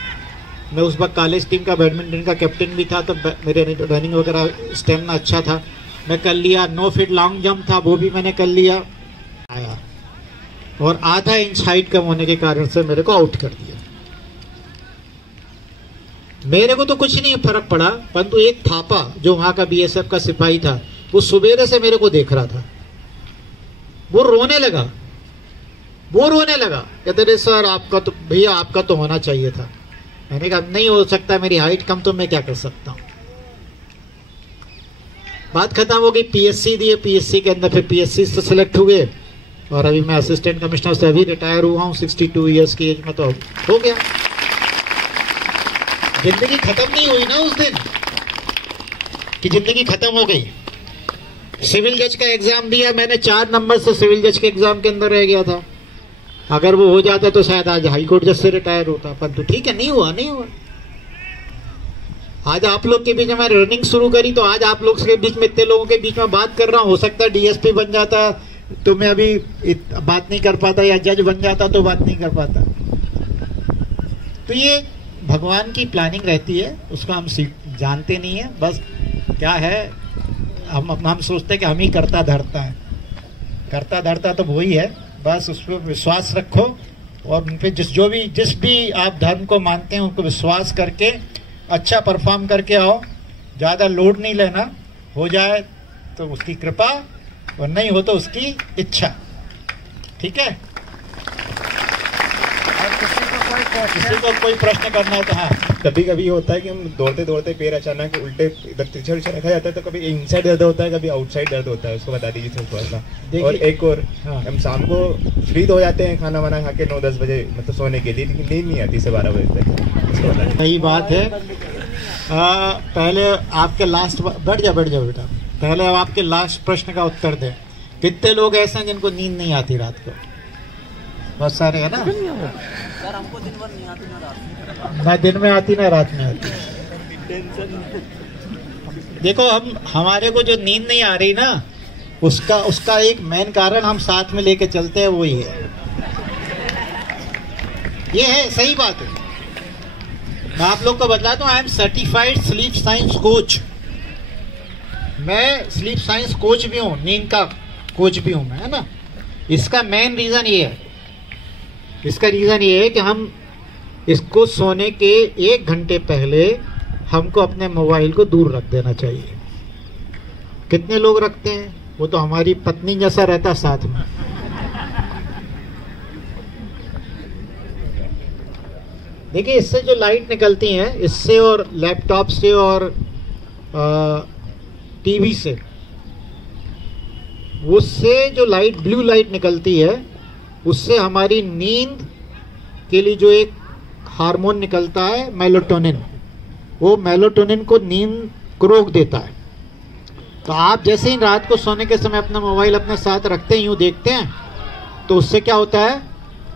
मैं उस वक्त कॉलेज टीम का बैडमिंटन का कैप्टन भी था, तो मेरे रनिंग वगैरह स्टेमिना अच्छा था, मैं कर लिया। 9 फीट लॉन्ग जंप था, वो भी मैंने कर लिया, आया। और आधा इंच हाइट कम होने के कारण से मेरे को आउट कर दिया। मेरे को तो कुछ नहीं फर्क पड़ा, परंतु एक थापा जो वहां का बीएसएफ का सिपाही था, वो सुबेरे से मेरे को देख रहा था। वो रोने लगा, कहते रे सर आपका तो, भैया आपका तो होना चाहिए था। मैंने कहा नहीं हो सकता, मेरी हाइट कम, तो मैं क्या कर सकता हूँ। बात खत्म हो गई। पीएससी दिए, पीएससी के अंदर फिर पीएससी से सिलेक्ट हुए, और अभी मैं असिस्टेंट कमिश्नर से अभी रिटायर हुआ हूँ 62 ईयर्स की एज में, तो हो गया। जिंदगी खत्म नहीं हुई ना उस दिन कि जिंदगी खत्म हो गई। सिविल जज का एग्जाम दिया मैंने, 4 नंबर से सिविल जज के एग्जाम के अंदर रह गया था। अगर वो हो जाता तो शायद आज हाई कोर्ट जज से रिटायर होता, पर तो ठीक है, नहीं हुआ। आज आप लोग के बीच में मैंने रनिंग शुरू करी, तो आज आप लोग के बीच में, इतने लोगों के बीच में बात कर रहा हूँ। हो सकता है डीएसपी बन जाता तो मैं अभी बात नहीं कर पाता, या जज बन जाता तो बात नहीं कर पाता। तो ये भगवान की प्लानिंग रहती है, उसको हम जानते नहीं है। बस क्या है, हम सोचते हैं कि हम ही करता धरता तो वही है। बस उस पर विश्वास रखो, और उन पर जिस भी आप धर्म को मानते हैं उनको विश्वास करके अच्छा परफॉर्म करके आओ। ज़्यादा लोड नहीं लेना, हो जाए तो उसकी कृपा, और नहीं हो तो उसकी इच्छा। ठीक है। किसी को कोई प्रश्न करना है तो हाँ। कभी कभी होता है कि हम दौड़ते दौड़ते पैर अचानक उल्टे इधर तिरछा रखा जाता है, तो कभी इनसाइड दर्द होता है, कभी आउटसाइड दर्द होता है, उसको बता दीजिए थोड़ा सा। और एक और, हम शाम को फ्री तो हो जाते हैं खाना वाना खा के 9-10 बजे, मतलब सोने के लिए, लेकिन नींद नहीं आती से 12 बजे तक, उसको बता दीजिए। सही बात है। पहले आपके लास्ट, बैठ जाओ बेटा, पहले आपके लास्ट प्रश्न का उत्तर दें। कितने लोग ऐसे हैं जिनको नींद नहीं आती रात को? बहुत सारे है ना। सर हमको दिन भर नहीं आती, ना दिन में आती ना रात में आती। देखो, हमारे को जो नींद नहीं आ रही ना, उसका एक मेन कारण हम साथ में लेके चलते हैं, वही है। ये है, सही बात है। मैं आप लोग को बतलाता हूँ, I am certified sleep science coach. मैं स्लीप साइंस कोच भी हूँ, नींद का कोच भी हूँ मैं, है ना। इसका मेन रीजन ये है, कि हम इसको सोने के 1 घंटे पहले हमको अपने मोबाइल को दूर रख देना चाहिए। कितने लोग रखते हैं? वो तो हमारी पत्नी जैसा रहता साथ में। देखिए, इससे जो लाइट निकलती है, इससे और लैपटॉप से और टीवी से, उससे जो लाइट, ब्लू लाइट निकलती है, उससे हमारी नींद के लिए जो एक हार्मोन निकलता है मेलाटोनिन, वो मेलाटोनिन को नींद को रोक देता है। तो आप जैसे ही रात को सोने के समय अपना मोबाइल अपने साथ रखते हैं, यूँ देखते हैं, तो उससे क्या होता है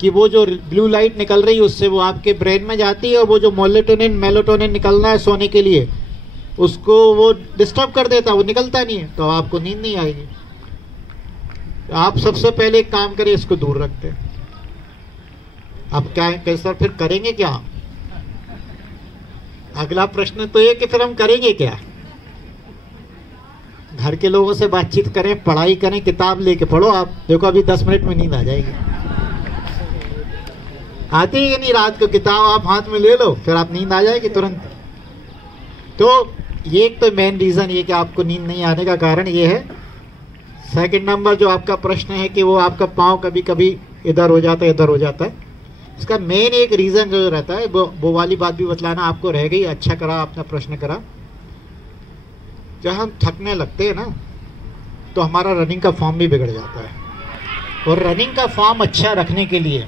कि वो जो ब्लू लाइट निकल रही है उससे वो आपके ब्रेन में जाती है, और वो जो मेलाटोनिन निकलना है सोने के लिए, उसको वो डिस्टर्ब कर देता है, वो निकलता नहीं है, तो आपको नींद नहीं आएगी। आप सबसे पहले एक काम करें, इसको दूर रखते हैं। अब क्या कैसा फिर करेंगे क्या? अगला प्रश्न तो ये कि फिर हम करेंगे क्या? घर के लोगों से बातचीत करें, पढ़ाई करें, किताब लेके पढ़ो। आप देखो, अभी 10 मिनट में नींद आ जाएगी। आती है नहीं रात को, किताब आप हाथ में ले लो, फिर आप नींद आ जाएगी तुरंत। तो ये एक तो मेन रीजन ये कि आपको नींद नहीं आने का कारण ये है। सेकंड नंबर जो आपका प्रश्न है कि वो आपका पाँव कभी कभी इधर हो जाता है, इधर हो जाता है, इसका मेन एक रीज़न जो रहता है वो वाली बात भी बतलाना आपको रह गई। अच्छा करा आपने प्रश्न करा। जब हम थकने लगते हैं ना तो हमारा रनिंग का फॉर्म भी बिगड़ जाता है। और रनिंग का फॉर्म अच्छा रखने के लिए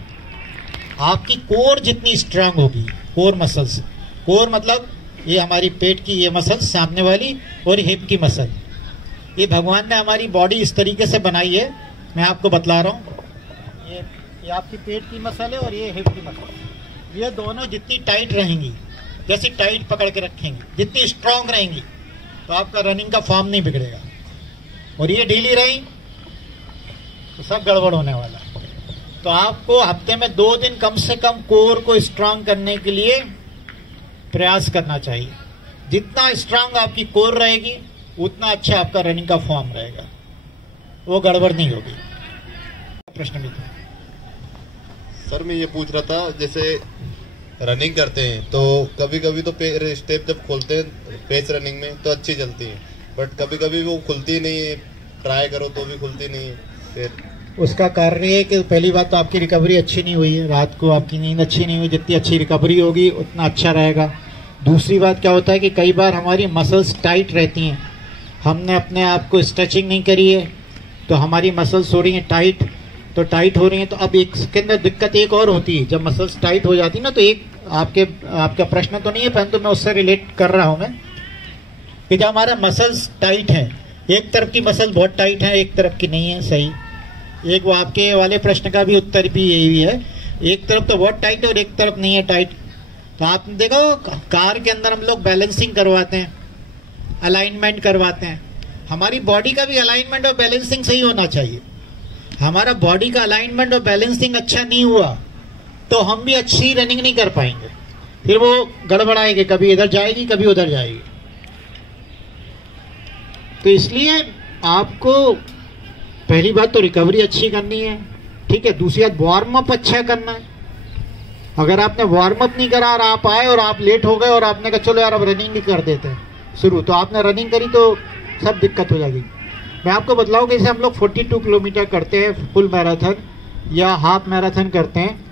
आपकी कोर जितनी स्ट्रांग होगी, कोर मसल्स, कोर मतलब ये हमारी पेट की ये मसल सामने वाली और हिप की मसल, ये भगवान ने हमारी बॉडी इस तरीके से बनाई है। मैं आपको बतला रहा हूँ, ये आपकी पेट की मसल है और ये हिप की मसल, ये दोनों जितनी टाइट रहेंगी, जैसी टाइट पकड़ के रखेंगी, जितनी स्ट्रांग रहेंगी तो आपका रनिंग का फॉर्म नहीं बिगड़ेगा। और ये ढीली रही तो सब गड़बड़ होने वाला है। तो आपको हफ्ते में 2 दिन कम से कम कोर को स्ट्रांग करने के लिए प्रयास करना चाहिए। जितना स्ट्रांग आपकी कोर रहेगी उतना अच्छा आपका रनिंग का फॉर्म रहेगा, वो गड़बड़ नहीं होगी। प्रश्न भी था सर, मैं ये पूछ रहा था, जैसे रनिंग करते हैं तो कभी कभी तो पैर स्टेप जब खोलते हैं पेस रनिंग में तो अच्छी चलती है, बट कभी कभी वो खुलती नहीं है, ट्राई करो तो भी खुलती नहीं है। फिर उसका कारण ये है कि पहली बात तो आपकी रिकवरी अच्छी नहीं हुई है, रात को आपकी नींद अच्छी नहीं हुई। जितनी अच्छी रिकवरी होगी उतना अच्छा रहेगा। दूसरी बात क्या होता है कि कई बार हमारी मसल्स टाइट रहती हैं, हमने अपने आप को स्ट्रेचिंग नहीं करी है तो हमारी मसल्स हो रही हैं टाइट, तो टाइट हो रही हैं। तो अब एक के अंदर दिक्कत एक और होती है, जब मसल्स टाइट हो जाती है ना, तो एक आपका प्रश्न तो नहीं है परंतु मैं उससे रिलेट कर रहा हूँ मैं, कि जब हमारा मसल्स टाइट है, एक तरफ की मसल बहुत टाइट है, एक तरफ की नहीं है, सही। एक वो आपके वाले प्रश्न का भी उत्तर भी यही है, एक तरफ तो बहुत टाइट है और एक तरफ नहीं है टाइट। तो आपने देखो कार के अंदर हम लोग बैलेंसिंग करवाते हैं, अलाइनमेंट करवाते हैं। हमारी बॉडी का भी अलाइनमेंट और बैलेंसिंग सही होना चाहिए। हमारा बॉडी का अलाइनमेंट और बैलेंसिंग अच्छा नहीं हुआ तो हम भी अच्छी रनिंग नहीं कर पाएंगे, फिर वो गड़बड़ाएगी, कभी इधर जाएगी कभी उधर जाएगी। तो इसलिए आपको पहली बात तो रिकवरी अच्छी करनी है, ठीक है। दूसरी बात वार्म अप अच्छा करना है। अगर आपने वार्म अप नहीं करा और आप आए और आप लेट हो गए और आपने कहा चलो यार अब रनिंग ही कर देते हैं शुरू, तो आपने रनिंग करी तो सब दिक्कत हो जाएगी। मैं आपको बतलाऊँ कि जैसे हम लोग 42 किलोमीटर करते हैं फुल मैराथन या हाफ मैराथन करते हैं,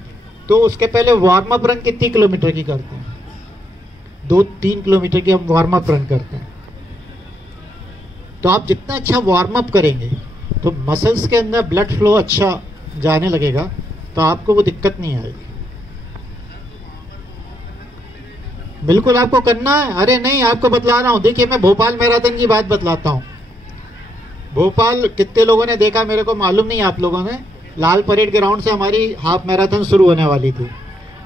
तो उसके पहले वार्म अप रन कितनी किलोमीटर की करते हैं? 2-3 किलोमीटर की हम वार्म अप रन करते हैं। तो आप जितना अच्छा वार्म अप करेंगे तो मसल्स के अंदर ब्लड फ्लो अच्छा जाने लगेगा, तो आपको वो दिक्कत नहीं आएगी। बिल्कुल आपको करना है। अरे नहीं, आपको बतला रहा हूँ। देखिए मैं भोपाल मैराथन की बात बतलाता हूँ। भोपाल कितने लोगों ने देखा मेरे को मालूम नहीं, आप लोगों ने, लाल परेड ग्राउंड से हमारी हाफ मैराथन शुरू होने वाली थी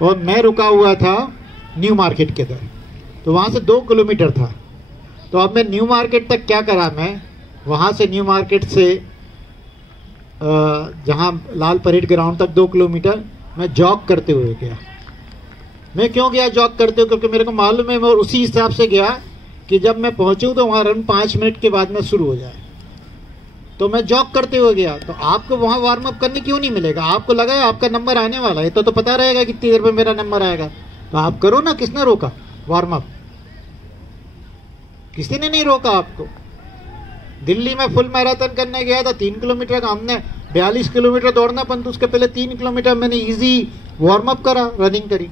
और मैं रुका हुआ था न्यू मार्केट के अंदर, तो वहाँ से 2 किलोमीटर था। तो अब मैं न्यू मार्केट तक क्या करा, मैं वहाँ से न्यू मार्केट से जहाँ लाल परेड ग्राउंड तक 2 किलोमीटर मैं जॉग करते हुए गया। मैं क्यों गया जॉग करते हुए? क्योंकि मेरे को मालूम है, मैं उसी हिसाब से गया कि जब मैं पहुँचूँ तो वहाँ रन 5 मिनट के बाद में शुरू हो जाए, तो मैं जॉग करते हुए गया। तो आपको वहाँ वार्म अप करने क्यों नहीं मिलेगा? आपको लगा है आपका नंबर आने वाला है, तो पता रहेगा कितनी देर में मेरा नंबर आएगा, तो आप करो ना। किसने रोका वार्म अप? किसी ने नहीं रोका आपको। दिल्ली में फुल मैराथन करने गया था 3 किलोमीटर का, हमने 42 किलोमीटर दौड़ना, परंतु उसके पहले 3 किलोमीटर मैंने इजी वार्म अप करा, रनिंग करी।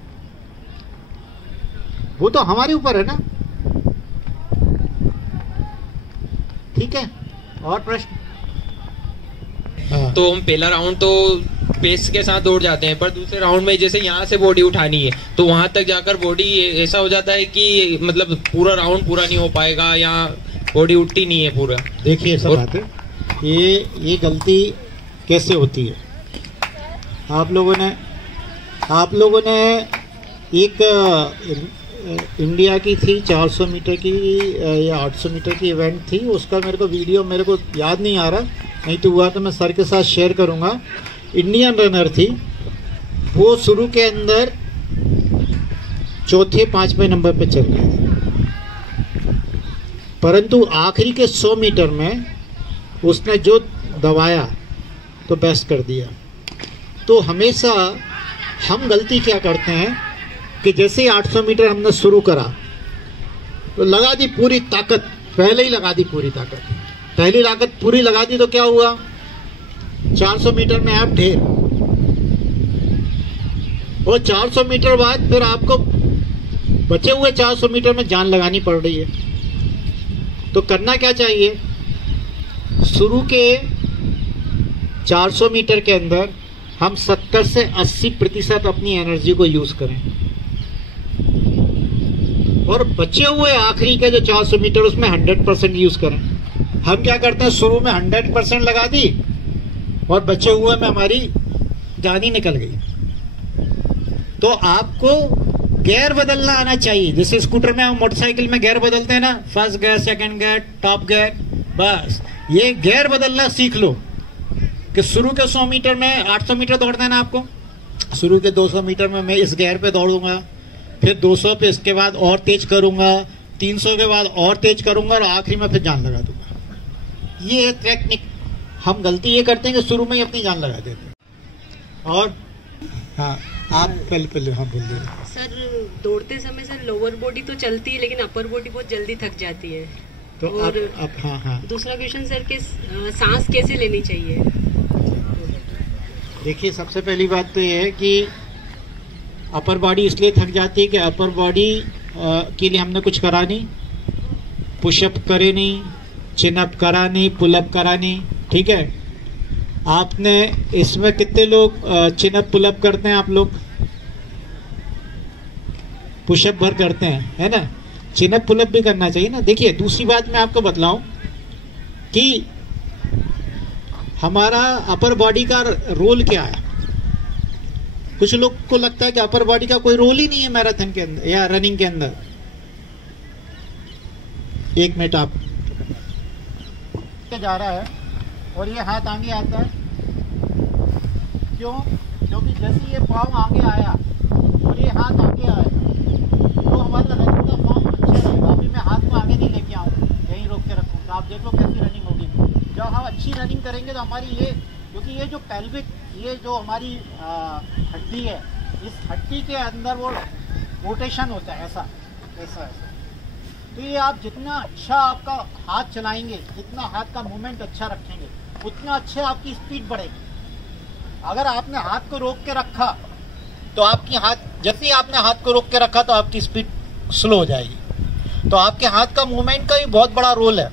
वो तो हमारे ऊपर है ना, ठीक है। और प्रश्न? तो हम पहला राउंड तो पेस के साथ दौड़ जाते हैं, पर दूसरे राउंड में जैसे यहाँ से बॉडी उठानी है तो वहां तक जाकर बॉडी ऐसा हो जाता है कि मतलब पूरा राउंड पूरा नहीं हो पाएगा या बॉडी उठती नहीं है पूरा। देखिए ऐसा बात है, ये गलती कैसे होती है? आप लोगों ने एक इंडिया की थी 400 मीटर की या 800 मीटर की इवेंट थी, उसका मेरे को वीडियो मेरे को याद नहीं आ रहा, नहीं तो हुआ तो मैं सर के साथ शेयर करूंगा। इंडियन रनर थी वो, शुरू के अंदर 4-5वें नंबर पे चल रही थी, परंतु आखिरी के 100 मीटर में उसने जो दबाया तो बेस्ट कर दिया। तो हमेशा हम गलती क्या करते हैं कि जैसे ही 800 मीटर हमने शुरू करा तो लगा दी पूरी ताकत, पहले ही लगा दी पूरी ताकत, पहली ताकत पूरी लगा दी, तो क्या हुआ 400 मीटर में आप ढेर, और 400 मीटर बाद फिर आपको बचे हुए 400 मीटर में जान लगानी पड़ रही है। तो करना क्या चाहिए, शुरू के 400 मीटर के अंदर हम 70 से 80% अपनी एनर्जी को यूज करें और बचे हुए आखिरी के जो 400 मीटर उसमें 100% यूज करें। हम क्या करते हैं, शुरू में 100% लगा दी और बचे हुए में हमारी जान ही निकल गई। तो आपको गियर बदलना आना चाहिए, जैसे स्कूटर में हम मोटरसाइकिल में गियर बदलते हैं ना, first gear, second gear, top gear, बस ये गियर बदलना सीख लो कि शुरू के 100 मीटर में 800 मीटर दौड़ना है ना आपको, शुरू के 200 मीटर में मैं इस गियर पे दौड़ूंगा, फिर 200 पे इसके बाद और तेज करूंगा, 300 के बाद और तेज करूंगा और आखिरी में फिर जान लगा दूंगा। ये टेक्निक हम गलती ये करते हैं कि शुरू में ही अपनी जान लगा देते हैं। और हाँ, आप पहले हाँ बोल दीजिए। सर दौड़ते समय सर लोअर बॉडी तो चलती है लेकिन अपर बॉडी बहुत जल्दी थक जाती है। तो और आप हाँ दूसरा क्वेश्चन सर कि सांस कैसे लेनी चाहिए? देखिए, सबसे पहली बात तो ये है कि अपर बॉडी इसलिए थक जाती है कि अपर बॉडी के लिए हमने कुछ करा नहीं, पुशअप करे नहीं, चिनअप करा नहीं, पुलअप करा नहीं, ठीक है। आपने इसमें कितने लोग चिनअप पुलअप करते हैं? आप लोग पुशअप भर करते हैं, है ना। चिनअप पुलअप भी करना चाहिए ना। देखिए, दूसरी बात मैं आपको बतलाऊं कि हमारा अपर बॉडी का रोल क्या है। कुछ लोग को लगता है कि अपर बॉडी का कोई रोल ही नहीं है मैराथन के अंदर या रनिंग के अंदर। एक मिनट, आप जा रहा है और ये हाथ आगे आता है, क्यों? क्योंकि जैसे ये पाँव आगे आया और ये हाथ आगे आया तो हमारा रनिंग का फॉर्म अच्छा रहेगा। अभी मैं हाथ को आगे नहीं लेके आऊँ, यहीं रोक के रखूँ, तो आप देखो कैसी रनिंग होगी। जब हम अच्छी रनिंग करेंगे तो हमारी ये, क्योंकि ये जो पेल्विक, ये जो हमारी हड्डी है, इस हड्डी के अंदर वो रोटेशन होता है, ऐसा ऐसा ऐसा। तो ये आप जितना अच्छा आपका हाथ चलाएंगे, जितना हाथ का मूवमेंट अच्छा रखेंगे, उतना अच्छे आपकी स्पीड बढ़ेगी। अगर आपने हाथ को रोक के रखा तो आपकी हाथ, जैसे ही आपने हाथ को रोक के रखा तो आपकी स्पीड स्लो हो जाएगी। तो आपके हाथ का मूवमेंट का भी बहुत बड़ा रोल है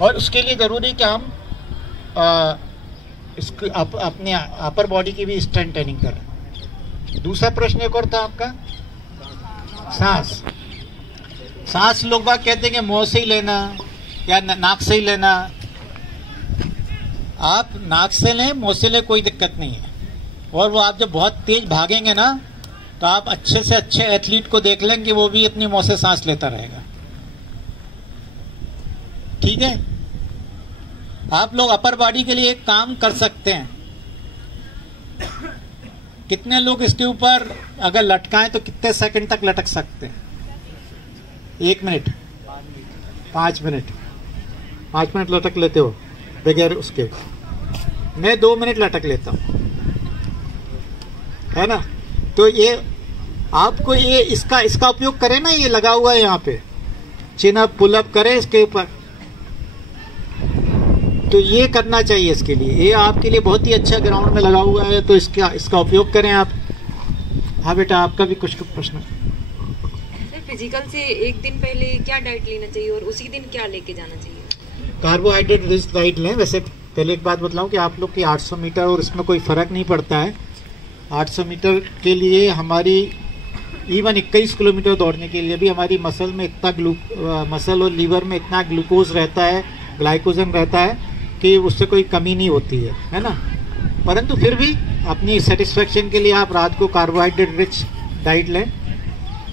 और उसके लिए ज़रूरी कि हम अपने अपर बॉडी की भी स्ट्रेंथ ट्रेनिंग करें। दूसरा प्रश्न एक और था आपका, सांस। सांस लोग बात कहते हैं कि मुंह से ही लेना या नाक से ही लेना। आप नाक से लें, मुंह से लें, कोई दिक्कत नहीं है। और वो आप जब बहुत तेज भागेंगे ना तो आप अच्छे से अच्छे एथलीट को देख लें कि वो भी अपनी मुंह से सांस लेता रहेगा, ठीक है। आप लोग अपर बॉडी के लिए एक काम कर सकते हैं। कितने लोग इसके ऊपर अगर लटकाएं तो कितने सेकंड तक लटक सकते हैं? 1 मिनट, 5 मिनट, 5 मिनट लटक लेते हो बगैर उसके? मैं 2 मिनट लटक लेता हूं, है ना। तो ये आपको ये इसका उपयोग करें ना, ये लगा हुआ है यहाँ पे, चिनअप पुलअप करें इसके ऊपर, तो ये करना चाहिए इसके लिए। ये आपके लिए बहुत ही अच्छा ग्राउंड में लगा हुआ है, तो इसका उपयोग करें आप। हाँ बेटा, आपका भी कुछ प्रश्न? फिजिकल से एक दिन पहले क्या डाइट लेना चाहिए और उसी दिन क्या लेके जाना चाहिए? कार्बोहाइड्रेट रिच डाइट लें। वैसे पहले एक बात बतलाऊं कि आप लोग की 800 मीटर और इसमें कोई फ़र्क नहीं पड़ता है। 800 मीटर के लिए हमारी इवन 21 किलोमीटर दौड़ने के लिए भी हमारी मसल में इतना मसल और लीवर में इतना ग्लूकोज रहता है, ग्लाइकोजन रहता है कि उससे कोई कमी नहीं होती है ना। परंतु फिर भी अपनी सेटिस्फेक्शन के लिए आप रात को कार्बोहाइड्रेट रिच डाइट लें।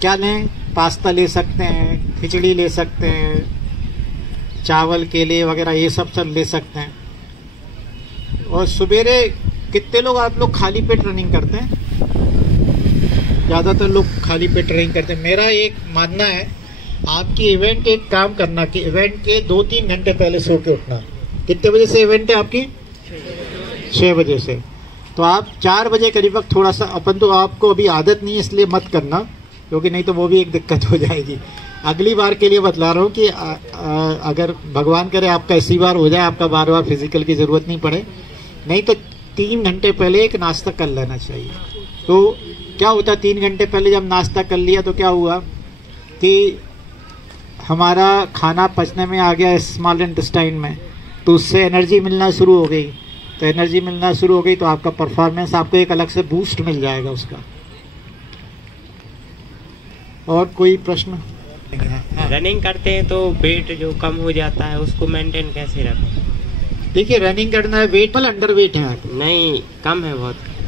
क्या लें? पास्ता ले सकते हैं, खिचड़ी ले सकते हैं, चावल, केले वगैरह ये सब ले सकते हैं। और सवेरे कितने लोग आप लोग खाली पेट रनिंग करते हैं? ज़्यादातर लोग खाली पेट रनिंग करते हैं। मेरा एक मानना है, आपकी इवेंट एक काम करना कि इवेंट के 2-3 घंटे पहले सो के उठना। कितने बजे से इवेंट है आपकी? 6 बजे से। तो आप 4 बजे करीब थोड़ा सा, अपन तो आपको अभी आदत नहीं है इसलिए मत करना, क्योंकि नहीं तो वो भी एक दिक्कत हो जाएगी। अगली बार के लिए बतला रहा हूँ कि अगर भगवान करे आपका इसी बार हो जाए, आपका बार बार फिजिकल की ज़रूरत नहीं पड़े, नहीं तो 3 घंटे पहले एक नाश्ता कर लेना चाहिए। तो क्या होता है, 3 घंटे पहले जब नाश्ता कर लिया तो क्या हुआ कि हमारा खाना पचने में आ गया स्मॉल इंटेस्टाइन में, तो उससे एनर्जी मिलना शुरू हो गई। तो एनर्जी मिलना शुरू हो गई तो आपका परफॉर्मेंस, आपको एक अलग से बूस्ट मिल जाएगा उसका। और कोई प्रश्न? रनिंग करते हैं तो वेट जो कम हो जाता है उसको मेंटेन कैसे रखें? देखिए, रनिंग करना है, वेट पर अंडर वेट है आप? नहीं, कम है,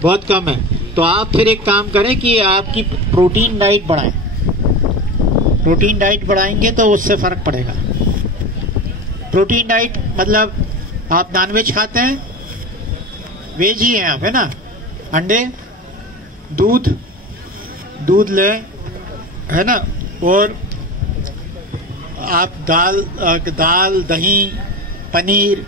बहुत कम है। तो आप फिर एक काम करें कि आपकी प्रोटीन डाइट बढ़ाएं। प्रोटीन डाइट बढ़ाएंगे तो उससे फर्क पड़ेगा। प्रोटीन डाइट मतलब आप नॉनवेज खाते हैं, वेज ही हैं आप, है ना? अंडे, दूध ले, है ना? और आप दाल, दही, पनीर,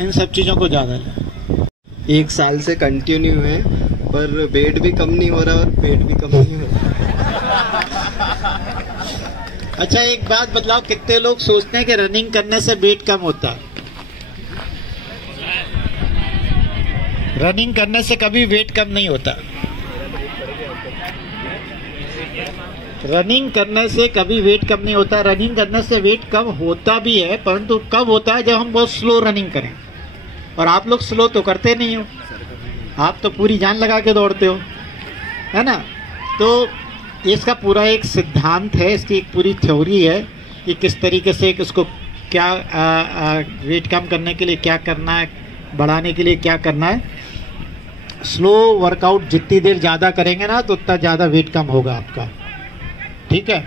इन सब चीज़ों को ज़्यादा लें। 1 साल से कंटिन्यू है, पर वेट भी कम नहीं हो रहा और पेट भी कम नहीं हो रहा। अच्छा, एक बात बतलाओ, कितने लोग सोचते हैं कि रनिंग करने से वेट कम होता है? रनिंग करने से कभी वेट कम नहीं होता। रनिंग करने से कभी वेट कम नहीं होता। रनिंग करने से वेट कम होता भी है, परंतु कब होता है? जब हम बहुत स्लो रनिंग करें। और आप लोग स्लो तो करते नहीं हो, आप तो पूरी जान लगा के दौड़ते हो, है ना? तो इसका पूरा एक सिद्धांत है, इसकी एक पूरी थ्योरी है कि किस तरीके से इसको क्या वेट कम करने के लिए क्या करना है, बढ़ाने के लिए क्या करना है। स्लो वर्कआउट जितनी देर ज़्यादा करेंगे ना तो उतना ज़्यादा वेट कम होगा आपका, ठीक है?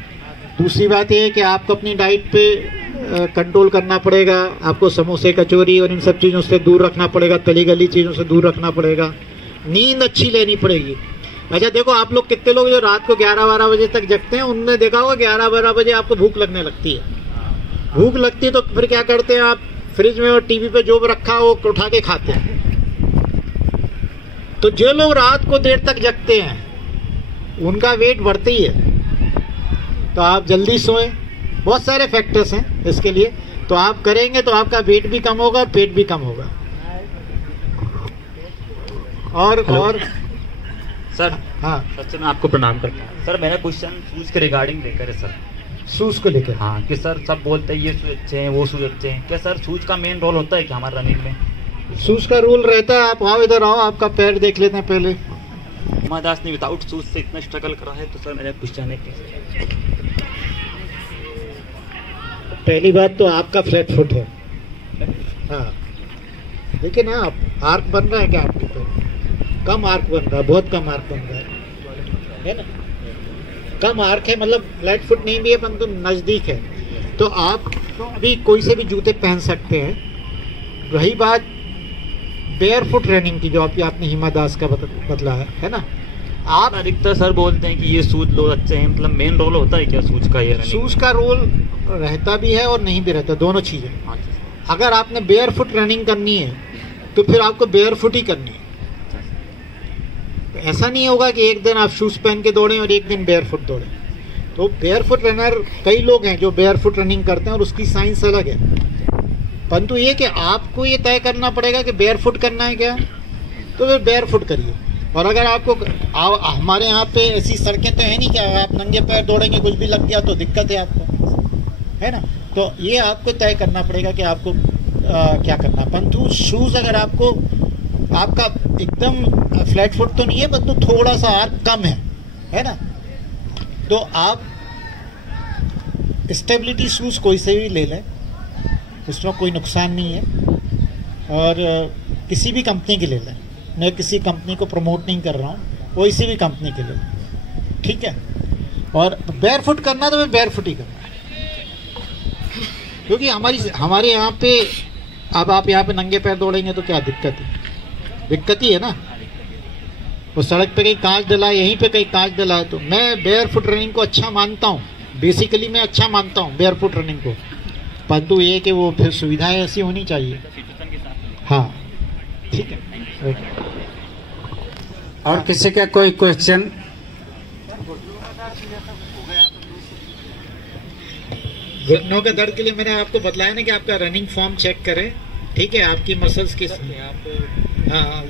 दूसरी बात ये है कि आपको अपनी डाइट पे कंट्रोल करना पड़ेगा। आपको समोसे, कचौरी और इन सब चीज़ों से दूर रखना पड़ेगा, तली गली चीज़ों से दूर रखना पड़ेगा। नींद अच्छी लेनी पड़ेगी। अच्छा देखो, आप लोग कितने लोग जो रात को 11-12 बजे तक जगते हैं, उनने देखा होगा 11-12 बजे आपको भूख लगने लगती है। भूख लगती है तो फिर क्या करते हैं आप? फ्रिज में और टीवी पे जो भी रखा हो वो उठा के खाते हैं। तो जो लोग रात को देर तक जगते हैं उनका वेट बढ़ता ही है। तो आप जल्दी सोएं। बहुत सारे फैक्टर्स हैं इसके लिए, तो आप करेंगे तो आपका वेट भी कम होगा और पेट भी कम होगा। और सर, हाँ सर मैं आपको प्रणाम करता हूँ। सर मेरा क्वेश्चन शूज के रिगार्डिंग लेकर है सर। शूज को लेकर? हाँ, कि सर सब बोलते हैं ये शूज अच्छे हैं, वो शूज अच्छे हैं। क्या सर शूज का मेन रोल होता है क्या हमारे रनिंग में? शूज का रोल रहता है। आप आओ, इधर आओ, आपका पैर देख लेते हैं पहले। हिमादास ने विदाउट शूज से इतना स्ट्रगल करा है, तो सर मेरा क्वेश्चन है कैसे? पहली बात तो आपका फ्लैट फुट है। हाँ, लेकिन आप आर्क बन रहा है क्या आपके पैर? कम आर्क बन रहा है, बहुत कम आर्क बन रहा है ना? कम आर्क है, मतलब फ्लैट फुट नहीं भी है परंतु नज़दीक है। तो आप अभी कोई से भी जूते पहन सकते हैं। रही बात बेयर फुट रनिंग की, जो आपने हिमा दास का बदला है ना? आप अधिकतर सर बोलते हैं कि ये शूज लो अच्छे हैं, मतलब मेन रोल होता है क्या शूज का? ये शूज का रोल रहता भी है और नहीं भी रहता, दोनों चीज़ें। अगर आपने बेयर फुट रनिंग करनी है तो फिर आपको बेयर फुट ही करनी है। ऐसा नहीं होगा कि एक दिन आप शूज पहन के दौड़ें और एक दिन बेयर फुट दौड़ें। तो बेयर फुट रनर कई लोग हैं जो बेयर फुट रनिंग करते हैं और उसकी साइंस अलग है। परंतु ये कि आपको ये तय करना पड़ेगा कि बेयर फुट करना है क्या, तो फिर बेयर फुट करिए। और अगर आपको हमारे यहाँ पे ऐसी सड़कें तो है नहीं, क्या आप नंगे पैर दौड़ेंगे, कुछ भी लग गया तो दिक्कत है आपको, है ना? तो ये आपको तय करना पड़ेगा कि आपको क्या करना। परंतु शूज़ अगर आपको, आपका एकदम फ्लैट फुट तो नहीं है परंतु थोड़ा सा आर्क कम है ना, तो आप स्टेबिलिटी शूज़ कोई से भी ले लें, उसमें कोई नुकसान नहीं है। और किसी भी कंपनी के ले लें, मैं किसी कंपनी को प्रमोट नहीं कर रहा हूँ, कोई सी भी कंपनी के ले लें, ठीक है? और बेयर फुट करना तो बेयर फुट ही करना, क्योंकि हमारे यहाँ पे अब आप यहाँ पे नंगे पैर दौड़ेंगे तो क्या दिक्कत है? दिक्कत ही है ना। वो सड़क पे कहीं कांच डला है, यहीं पे कहीं कांच डला है। तो मैं बेयर फुट रनिंग को अच्छा मानता हूँ, बेसिकली मैं अच्छा मानता हूँ बेयर फुट रनिंग को, परंतु ये कि वो फिर सुविधाएं ऐसी होनी चाहिए। हाँ ठीक है। और किसी का कोई क्वेश्चन? घुटनों के दर्द के लिए मैंने आपको बतलाया ना कि आपका रनिंग फॉर्म चेक करें, ठीक है? आपकी मसल्स किस हाँ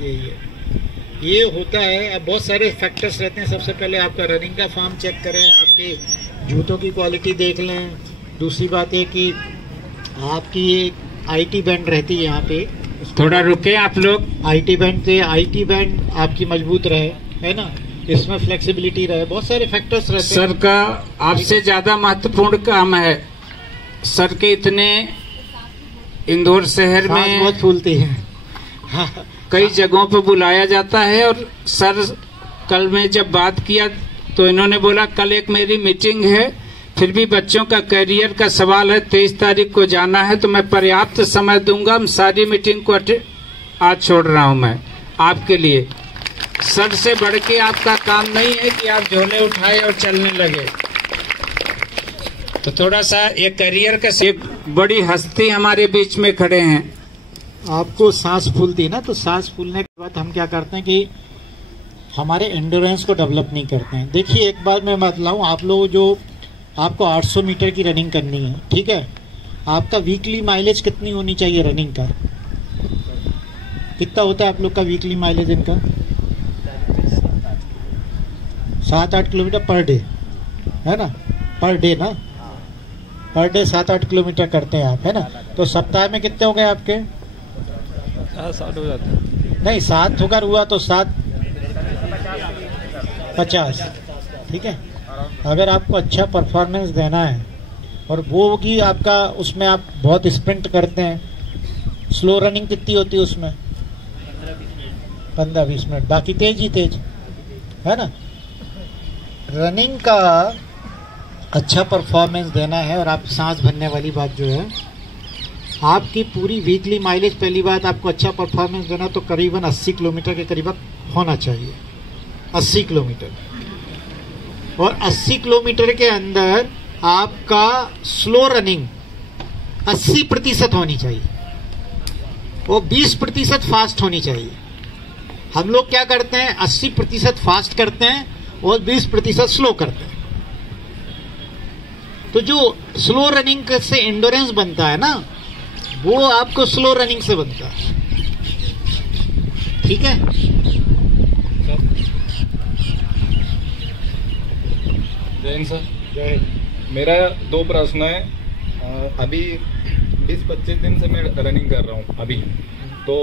ये होता है। अब बहुत सारे फैक्टर्स रहते हैं। सबसे पहले आपका रनिंग का फॉर्म चेक करें, आपके जूतों की क्वालिटी देख लें। दूसरी बात है कि आपकी आईटी बैंड रहती है यहाँ पे, थोड़ा रुके आप लोग। आईटी बैंड से आईटी बैंड आपकी मजबूत रहे, है ना, इसमें फ्लेक्सिबिलिटी रहे, बहुत सारे फैक्टर्स रहते हैं। सर का आपसे ज्यादा महत्वपूर्ण काम है। सर के इतने इंदौर शहर में बहुत फूलती है। कई जगहों पर बुलाया जाता है, और सर कल में जब बात किया तो इन्होंने बोला कल एक मेरी मीटिंग है, फिर भी बच्चों का करियर का सवाल है, 23 तारीख को जाना है, तो मैं पर्याप्त समय दूंगा। हम सारी मीटिंग को आज छोड़ रहा हूं मैं आपके लिए। सर से बढ़ के आपका काम नहीं है कि आप झोले उठाए और चलने लगे। तो थोड़ा सा ये करियर का, एक बड़ी हस्ती हमारे बीच में खड़े हैं। आपको सांस फूलती है ना, तो सांस फूलने के बाद हम क्या करते हैं कि हमारे एंड्योरेंस को डेवलप नहीं करते हैं। देखिए एक बार मैं बतलाऊं, आप लोग जो आपको 800 मीटर की रनिंग करनी है, ठीक है, आपका वीकली माइलेज कितनी होनी चाहिए रनिंग का? कितना होता है आप लोग का वीकली माइलेज इनका? 7-8 किलोमीटर पर डे, है ना, पर डे ना, पर डे 7-8 किलोमीटर करते हैं आप, है ना। तो सप्ताह में कितने हो गए आपके? 7 हो जाते हैं। नहीं, 7 होकर हुआ तो 7 50, ठीक है। अगर आपको अच्छा परफॉर्मेंस देना है, और वो होगी आपका, उसमें आप बहुत स्प्रिंट करते हैं, स्लो रनिंग कितनी होती है उसमें? 15-20 मिनट, बाकी तेज ही तेज, है ना। रनिंग का अच्छा परफॉर्मेंस देना है, और आप सांस भरने वाली बात जो है, आपकी पूरी वीकली माइलेज, पहली बात आपको अच्छा परफॉर्मेंस देना तो करीबन 80 किलोमीटर के करीब होना चाहिए, 80 किलोमीटर। और 80 किलोमीटर के अंदर आपका स्लो रनिंग 80% होनी चाहिए, और 20% फास्ट होनी चाहिए। हम लोग क्या करते हैं, 80% फास्ट करते हैं और 20% स्लो करते हैं। तो जो स्लो रनिंग से एंडोरेंस बनता है ना, वो आपको स्लो रनिंग से बनता है, ठीक है। जैन सर, मेरा 2 प्रश्न है। अभी 20-25 दिन से मैं रनिंग कर रहा हूँ अभी, तो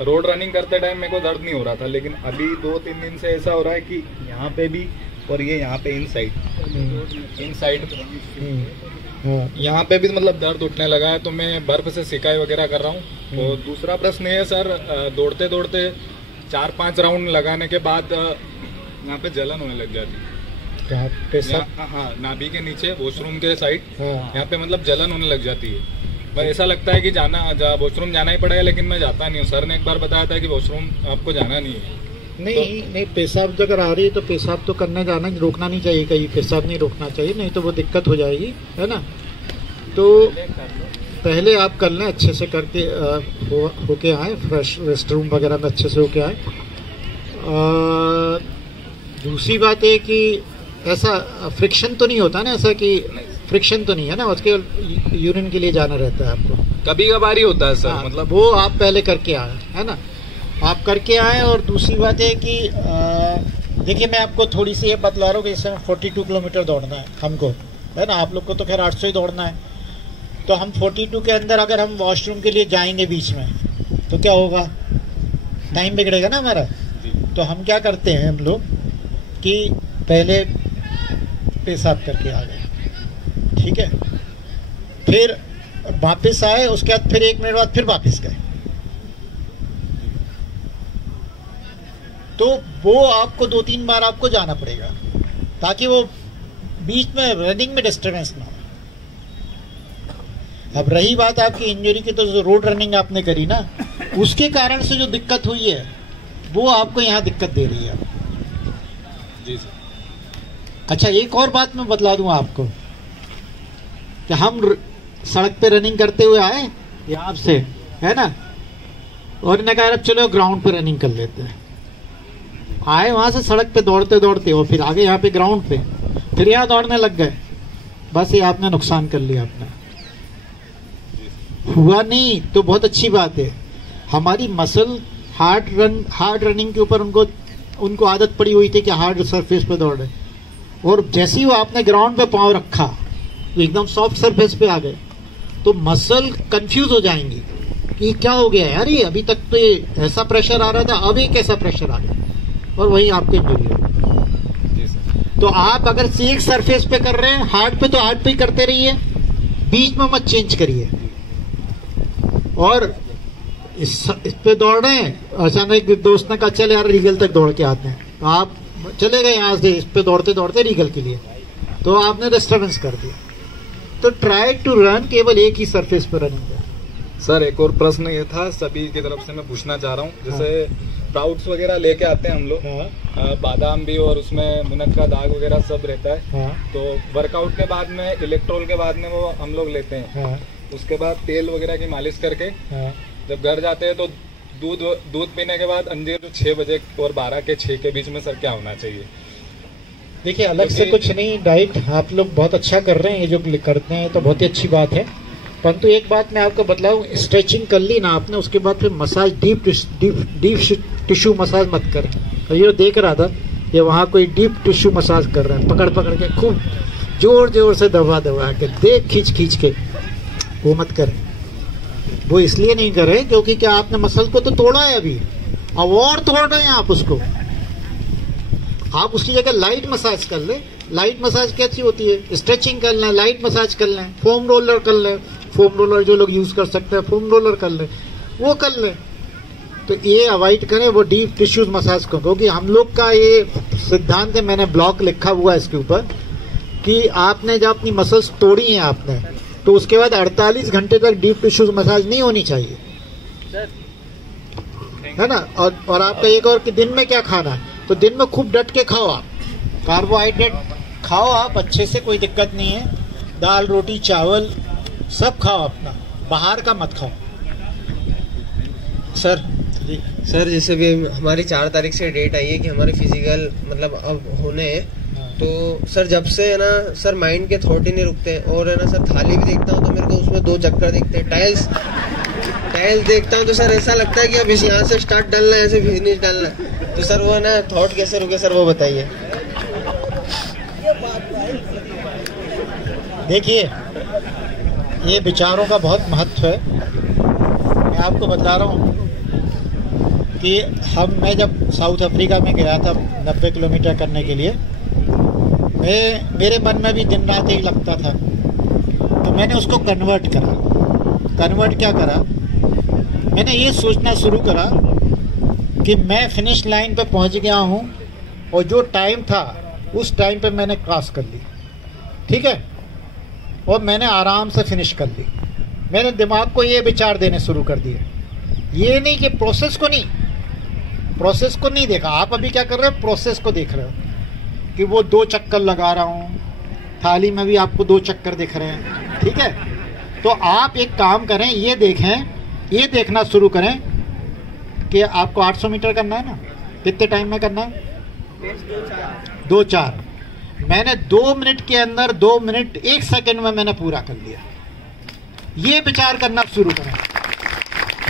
रोड रनिंग करते टाइम मेरे को दर्द नहीं हो रहा था, लेकिन अभी 2-3 दिन से ऐसा हो रहा है कि यहाँ पे भी, और ये यहाँ पे इनसाइड यहाँ पे भी मतलब दर्द उठने लगा है। तो मैं बर्फ से सिकाई वगैरह कर रहा हूँ। तो दूसरा प्रश्न ये है सर, दौड़ते दौड़ते 4-5 राउंड लगाने के बाद यहाँ पे जलन होने लग जाती है। हाँ, नाभि के नीचे वॉशरूम के साइड, यहाँ पे मतलब जलन होने लग जाती है। पर ऐसा लगता है कि वॉशरूम जाना ही पड़ेगा, लेकिन मैं जाता नहीं हूँ। सर ने एक बार बताया था कि वॉशरूम आपको जाना नहीं है। नहीं, पेशाब अगर आ रही है तो पेशाब तो करने जाना, रोकना नहीं चाहिए, कहीं पेशाब नहीं रोकना चाहिए, नहीं तो वो दिक्कत हो जाएगी, है ना। तो पहले आप कर लें, अच्छे से करके होके आए, फ्रेश रेस्ट रूम वगैरह में अच्छे से होके आए। दूसरी बात है कि ऐसा फ्रिक्शन तो नहीं होता ना, ऐसा कि फ्रिक्शन तो नहीं है ना, उसके यूरिन के लिए जाना रहता है आपको, कभी कभार ही होता है सर। मतलब वो आप पहले करके आए, है ना, आप करके आए। और दूसरी बात है कि देखिए मैं आपको थोड़ी सी ये बतला रहा हूँ कि इस समय 42 किलोमीटर दौड़ना है हमको, है ना। आप लोग को तो खैर 800 ही दौड़ना है। तो हम 42 के अंदर अगर हम वॉशरूम के लिए जाएंगे बीच में, तो क्या होगा, टाइम बिगड़ेगा ना हमारा। तो हम क्या करते हैं हम लोग कि पहले पेशाब करके आ गए, ठीक है, फिर वापस आए, उसके बाद फिर 1 मिनट बाद फिर वापस गए। तो वो आपको 2-3 बार आपको जाना पड़ेगा, ताकि वो बीच में रनिंग में डिस्टर्बेंस ना हो। अब रही बात आपकी इंजरी की, तो जो रोड रनिंग आपने करी ना, उसके कारण से जो दिक्कत हुई है, वो आपको यहाँ दिक्कत दे रही है जी सर। अच्छा, एक और बात मैं बतला दूं आपको कि हम सड़क पे रनिंग करते हुए आए यहाँ से, है ना, और इन्हें कहा चलो ग्राउंड पे रनिंग कर लेते हैं। आए वहां से सड़क पे दौड़ते दौड़ते, और फिर आगे यहाँ पे ग्राउंड पे, फिर यहाँ दौड़ने लग गए। बस ये आपने नुकसान कर लिया अपना। हुआ नहीं तो बहुत अच्छी बात है, हमारी मसल हार्ड रनिंग के ऊपर उनको आदत पड़ी हुई थी कि हार्ड सरफेस पे दौड़े, और जैसे ही वो आपने ग्राउंड पे पाँव रखा तो एकदम सॉफ्ट सरफेस पे आ गए, तो मसल कंफ्यूज हो जाएंगी कि क्या हो गया यार, ये अभी तक तो ये ऐसा प्रेशर आ रहा था, अब ये कैसा प्रेशर आ गया, और वही आपके इंजरी हो। तो आप अगर एक सरफेस पे कर रहे हैं हार्ड पे, तो हार्ड पे ही करते रहिए, बीच में मत चेंज करिए। और इस पे दौड़ रहे हैं, अचानक दोस्त ने कहा चल यार रीगल तक दौड़ के आते हैं, तो आप चले गए यहाँ से इस पे दौड़ते दौड़ते रीगल के लिए, तो आपने डिस्टर्बेंस कर दिया। तो ट्राई टू रन केवल एक ही सरफेस पर रनिंग है। सर एक और प्रश्न ये था सभी की तरफ से मैं पूछना चाह रहा हूँ, जैसे स्प्राउट्स वगैरह लेके आते हैं हम लोग, बादाम भी और उसमें मुनक्का का दाग वगैरह सब रहता है, तो वर्कआउट के बाद में इलेक्ट्रोल के बाद में वो हम लोग लेते हैं, उसके बाद तेल वगैरह की मालिश करके जब घर जाते हैं तो दूध पीने के बाद अंजीर 6 बजे और 12 के 6 के बीच में सर क्या होना चाहिए? देखिए अलग से कुछ नहीं, डाइट आप लोग बहुत अच्छा कर रहे हैं, ये जो करते हैं तो बहुत ही अच्छी बात है, परंतु एक बात मैं आपको बतलाऊं, स्ट्रेचिंग कर ली ना आपने, उसके बाद फिर मसाज डीप टिश्यू मसाज मत करें। तो ये देख रहा था ये वहाँ कोई डीप टिश्यू मसाज कर रहे हैं, पकड़ पकड़ के खूब जोर जोर से दबा दबा के, देख खींच खींच के, वो मत करें। वो इसलिए नहीं करें क्योंकि क्या आपने मसल को तो तोड़ा है अभी, अब और तोड़ रहे हैं आप उसको। आप उसकी जगह लाइट मसाज कर ले। लाइट मसाज कैसी होती है? स्ट्रेचिंग कर लें, लाइट मसाज कर लें, फोम रोलर कर लें, फोम रोलर जो लोग यूज कर सकते हैं फोम रोलर कर लें, वो कर लें। तो ये अवॉइड करें वो डीप टिश्यूज मसाज को, क्योंकि हम लोग का ये सिद्धांत है, मैंने ब्लॉग लिखा हुआ है इसके ऊपर, कि आपने जब अपनी मसल्स तोड़ी हैं आपने, तो उसके बाद 48 घंटे तक डीप टिश्यूज मसाज नहीं होनी चाहिए, है ना। और आपका एक और कि दिन में क्या खाना है, तो दिन में खूब डट के खाओ, आप कार्बोहाइड्रेट खाओ आप अच्छे से, कोई दिक्कत नहीं है, दाल रोटी चावल सब खाओ अपना, बाहर का मत खाओ। सर जैसे भी हमारी 4 तारीख से डेट आई है कि हमारे फिजिकल मतलब अब होने हैं, तो सर जब से है ना सर माइंड के थॉट ही नहीं रुकते हैं, और है ना सर थाली भी देखता हूँ तो मेरे को उसमें 2 चक्कर दिखते हैं, टाइल्स देखता हूँ तो सर ऐसा लगता है कि अब इस यहाँ से स्टार्ट डालना है, ऐसे फिनिश डालना है, तो सर वो है ना थॉट कैसे रुके सर वो बताइए। देखिए ये विचारों का बहुत महत्व है। मैं आपको बता रहा हूँ कि मैं जब साउथ अफ्रीका में गया था 90 किलोमीटर करने के लिए, मेरे मन में भी दिन रात ही लगता था, तो मैंने उसको कन्वर्ट क्या करा, मैंने ये सोचना शुरू करा कि मैं फिनिश लाइन पे पहुंच गया हूं और जो टाइम था उस टाइम पे मैंने क्रॉस कर ली, ठीक है, और मैंने आराम से फिनिश कर ली। मैंने दिमाग को ये विचार देने शुरू कर दिए, ये नहीं कि प्रोसेस को नहीं देखा। आप अभी क्या कर रहे हो, प्रोसेस को देख रहे हो कि वो 2 चक्कर लगा रहा हूँ, थाली में भी आपको 2 चक्कर दिख रहे हैं, ठीक है। तो आप एक काम करें, ये देखना शुरू करें कि आपको 800 मीटर करना है ना, कितने टाइम में करना है? 2-4। मैंने 2 मिनट के अंदर 2 मिनट 1 सेकंड में मैंने पूरा कर लिया। ये विचार करना शुरू करें,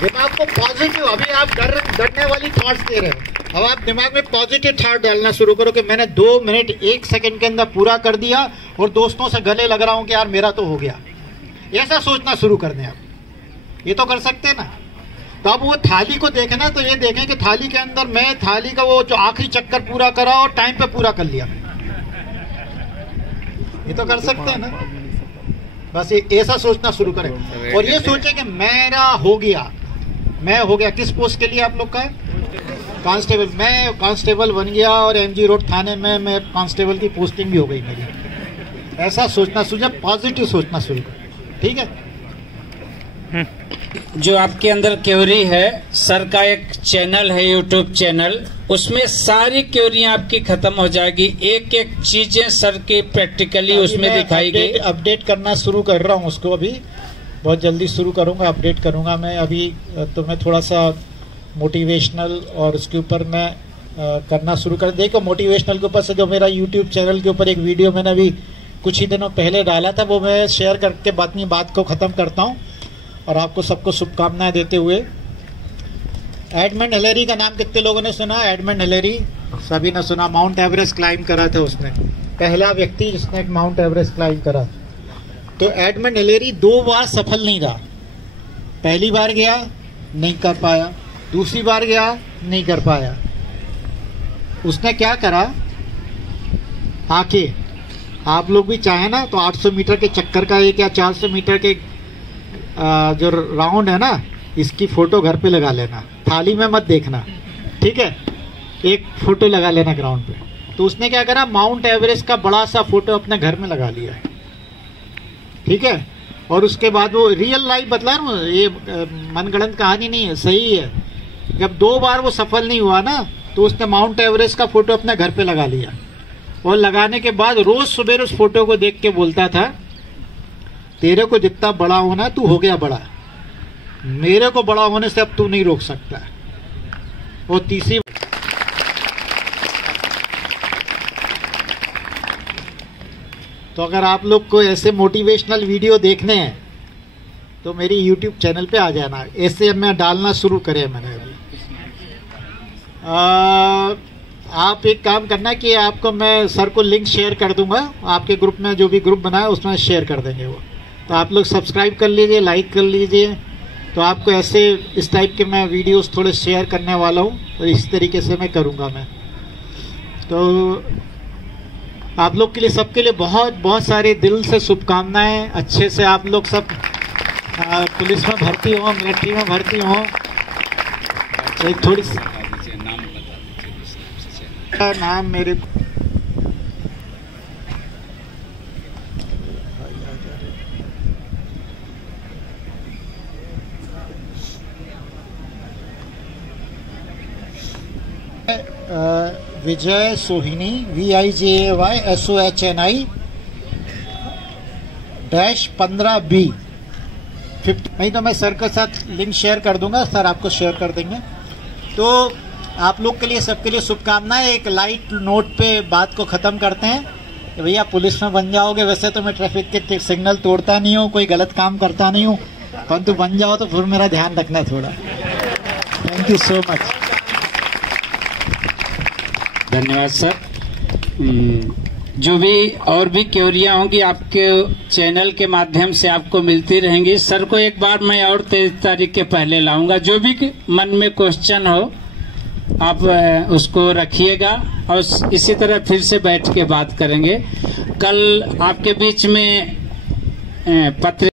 दिमाग को पॉजिटिव, अभी आप डरने वाली थॉट्स दे रहे हो, अब आप दिमाग में पॉजिटिव थॉट डालना शुरू करो कि मैंने 2 मिनट 1 सेकंड के अंदर पूरा कर दिया और दोस्तों से गले लग रहा हूं कि यार मेरा तो हो गया। ऐसा सोचना शुरू कर दें आप, ये तो कर सकते हैं ना। तो अब वो थाली को देखना, तो ये देखें कि थाली के अंदर मैं थाली का वो जो आखिरी चक्कर पूरा करा और टाइम पे पूरा कर लिया, ये तो कर सकते हैं ना। बस ऐसा सोचना शुरू करें और ये सोचें कि मेरा हो गया, मैं हो गया। किस पोस्ट के लिए आप लोग का है? कांस्टेबल। मैं कांस्टेबल बन गया और एमजी रोड थाने में मैं कांस्टेबल की पोस्टिंग भी हो गई मेरी। ऐसा सोचना शुरू, पॉजिटिव सोचना शुरू करें, ठीक है। जो आपके अंदर क्यूरी है, सर का एक चैनल है यूट्यूब चैनल, उसमें सारी क्यूरियां आपकी खत्म हो जाएगी, एक एक चीजें सर की प्रैक्टिकली उसमें दिखाई गई। अपडेट करना शुरू कर रहा हूँ उसको, अभी बहुत जल्दी शुरू करूँगा, अपडेट करूँगा मैं। अभी तो मैं थोड़ा सा मोटिवेशनल और उसके ऊपर मैं करना शुरू कर। देखो मोटिवेशनल के ऊपर से जो मेरा यूट्यूब चैनल के ऊपर एक वीडियो मैंने अभी कुछ ही दिनों पहले डाला था, वो मैं शेयर करके अपनी बात को ख़त्म करता हूँ और आपको सबको शुभकामनाएं देते हुए एडमंड हिलेरी का नाम कितने लोगों ने सुना? एडमंड हिलेरी सभी ने सुना। माउंट एवरेस्ट क्लाइंब करा था उसने, पहला व्यक्ति जिसने एक माउंट एवरेस्ट क्लाइंब करा। तो एडमंड हिलेरी 2 बार सफल नहीं रहा। पहली बार गया, नहीं कर पाया, दूसरी बार गया, नहीं कर पाया। उसने क्या करा, आके आप लोग भी चाहे ना तो 800 मीटर के चक्कर का एक या 400 मीटर के जो राउंड है ना, इसकी फोटो घर पे लगा लेना, थाली में मत देखना, ठीक है? एक फोटो लगा लेना ग्राउंड पे। तो उसने क्या करा, माउंट एवरेस्ट का बड़ा सा फोटो अपने घर में लगा लिया, ठीक है? और उसके बाद वो रियल लाइफ बतला रहा हूँ, ये मनगढ़ंत कहानी नहीं है, सही है। जब 2 बार वो सफल नहीं हुआ ना, तो उसने माउंट एवरेस्ट का फोटो अपने घर पे लगा लिया। और लगाने के बाद रोज सुबह उस फोटो को देख के बोलता था, तेरे को जितना बड़ा होना तू हो गया बड़ा, मेरे को बड़ा होने से अब तू नहीं रोक सकता। और तीसरी, तो अगर आप लोग को ऐसे मोटिवेशनल वीडियो देखने हैं तो मेरी YouTube चैनल पे आ जाना। ऐसे मैं डालना शुरू करे मैंने अभी। आप एक काम करना कि आपको मैं सर को लिंक शेयर कर दूंगा, आपके ग्रुप में जो भी ग्रुप बनाया उसमें शेयर कर देंगे वो। तो आप लोग सब्सक्राइब कर लीजिए, लाइक कर लीजिए। तो आपको ऐसे इस टाइप के मैं वीडियोस थोड़े शेयर करने वाला हूँ, और इस तरीके से मैं करूँगा मैं। तो आप लोग के लिए, सबके लिए बहुत बहुत सारे दिल से शुभकामनाएं। अच्छे से आप लोग सब पुलिस में भर्ती हो, मिलिट्री में भर्ती हो। एक थोड़ी नाम मेरे विजय सोहिनी VIJAY SOHNI-15B 50। नहीं तो मैं सर के साथ लिंक शेयर कर दूंगा, सर आपको शेयर कर देंगे। तो आप लोग के लिए, सबके लिए शुभकामनाएं। एक लाइट नोट पे बात को ख़त्म करते हैं कि भैया पुलिस में बन जाओगे। वैसे तो मैं ट्रैफिक के सिग्नल तोड़ता नहीं हूँ, कोई गलत काम करता नहीं हूँ, परंतु बन जाओ तो फिर मेरा ध्यान रखना थोड़ा। Thank you so much. धन्यवाद सर। जो भी और भी क्वेरियां होंगी आपके चैनल के माध्यम से आपको मिलती रहेंगी। सर को एक बार मैं और 23 तारीख के पहले लाऊंगा। जो भी मन में क्वेश्चन हो आप उसको रखिएगा, और इसी तरह फिर से बैठ के बात करेंगे। कल आपके बीच में पत्र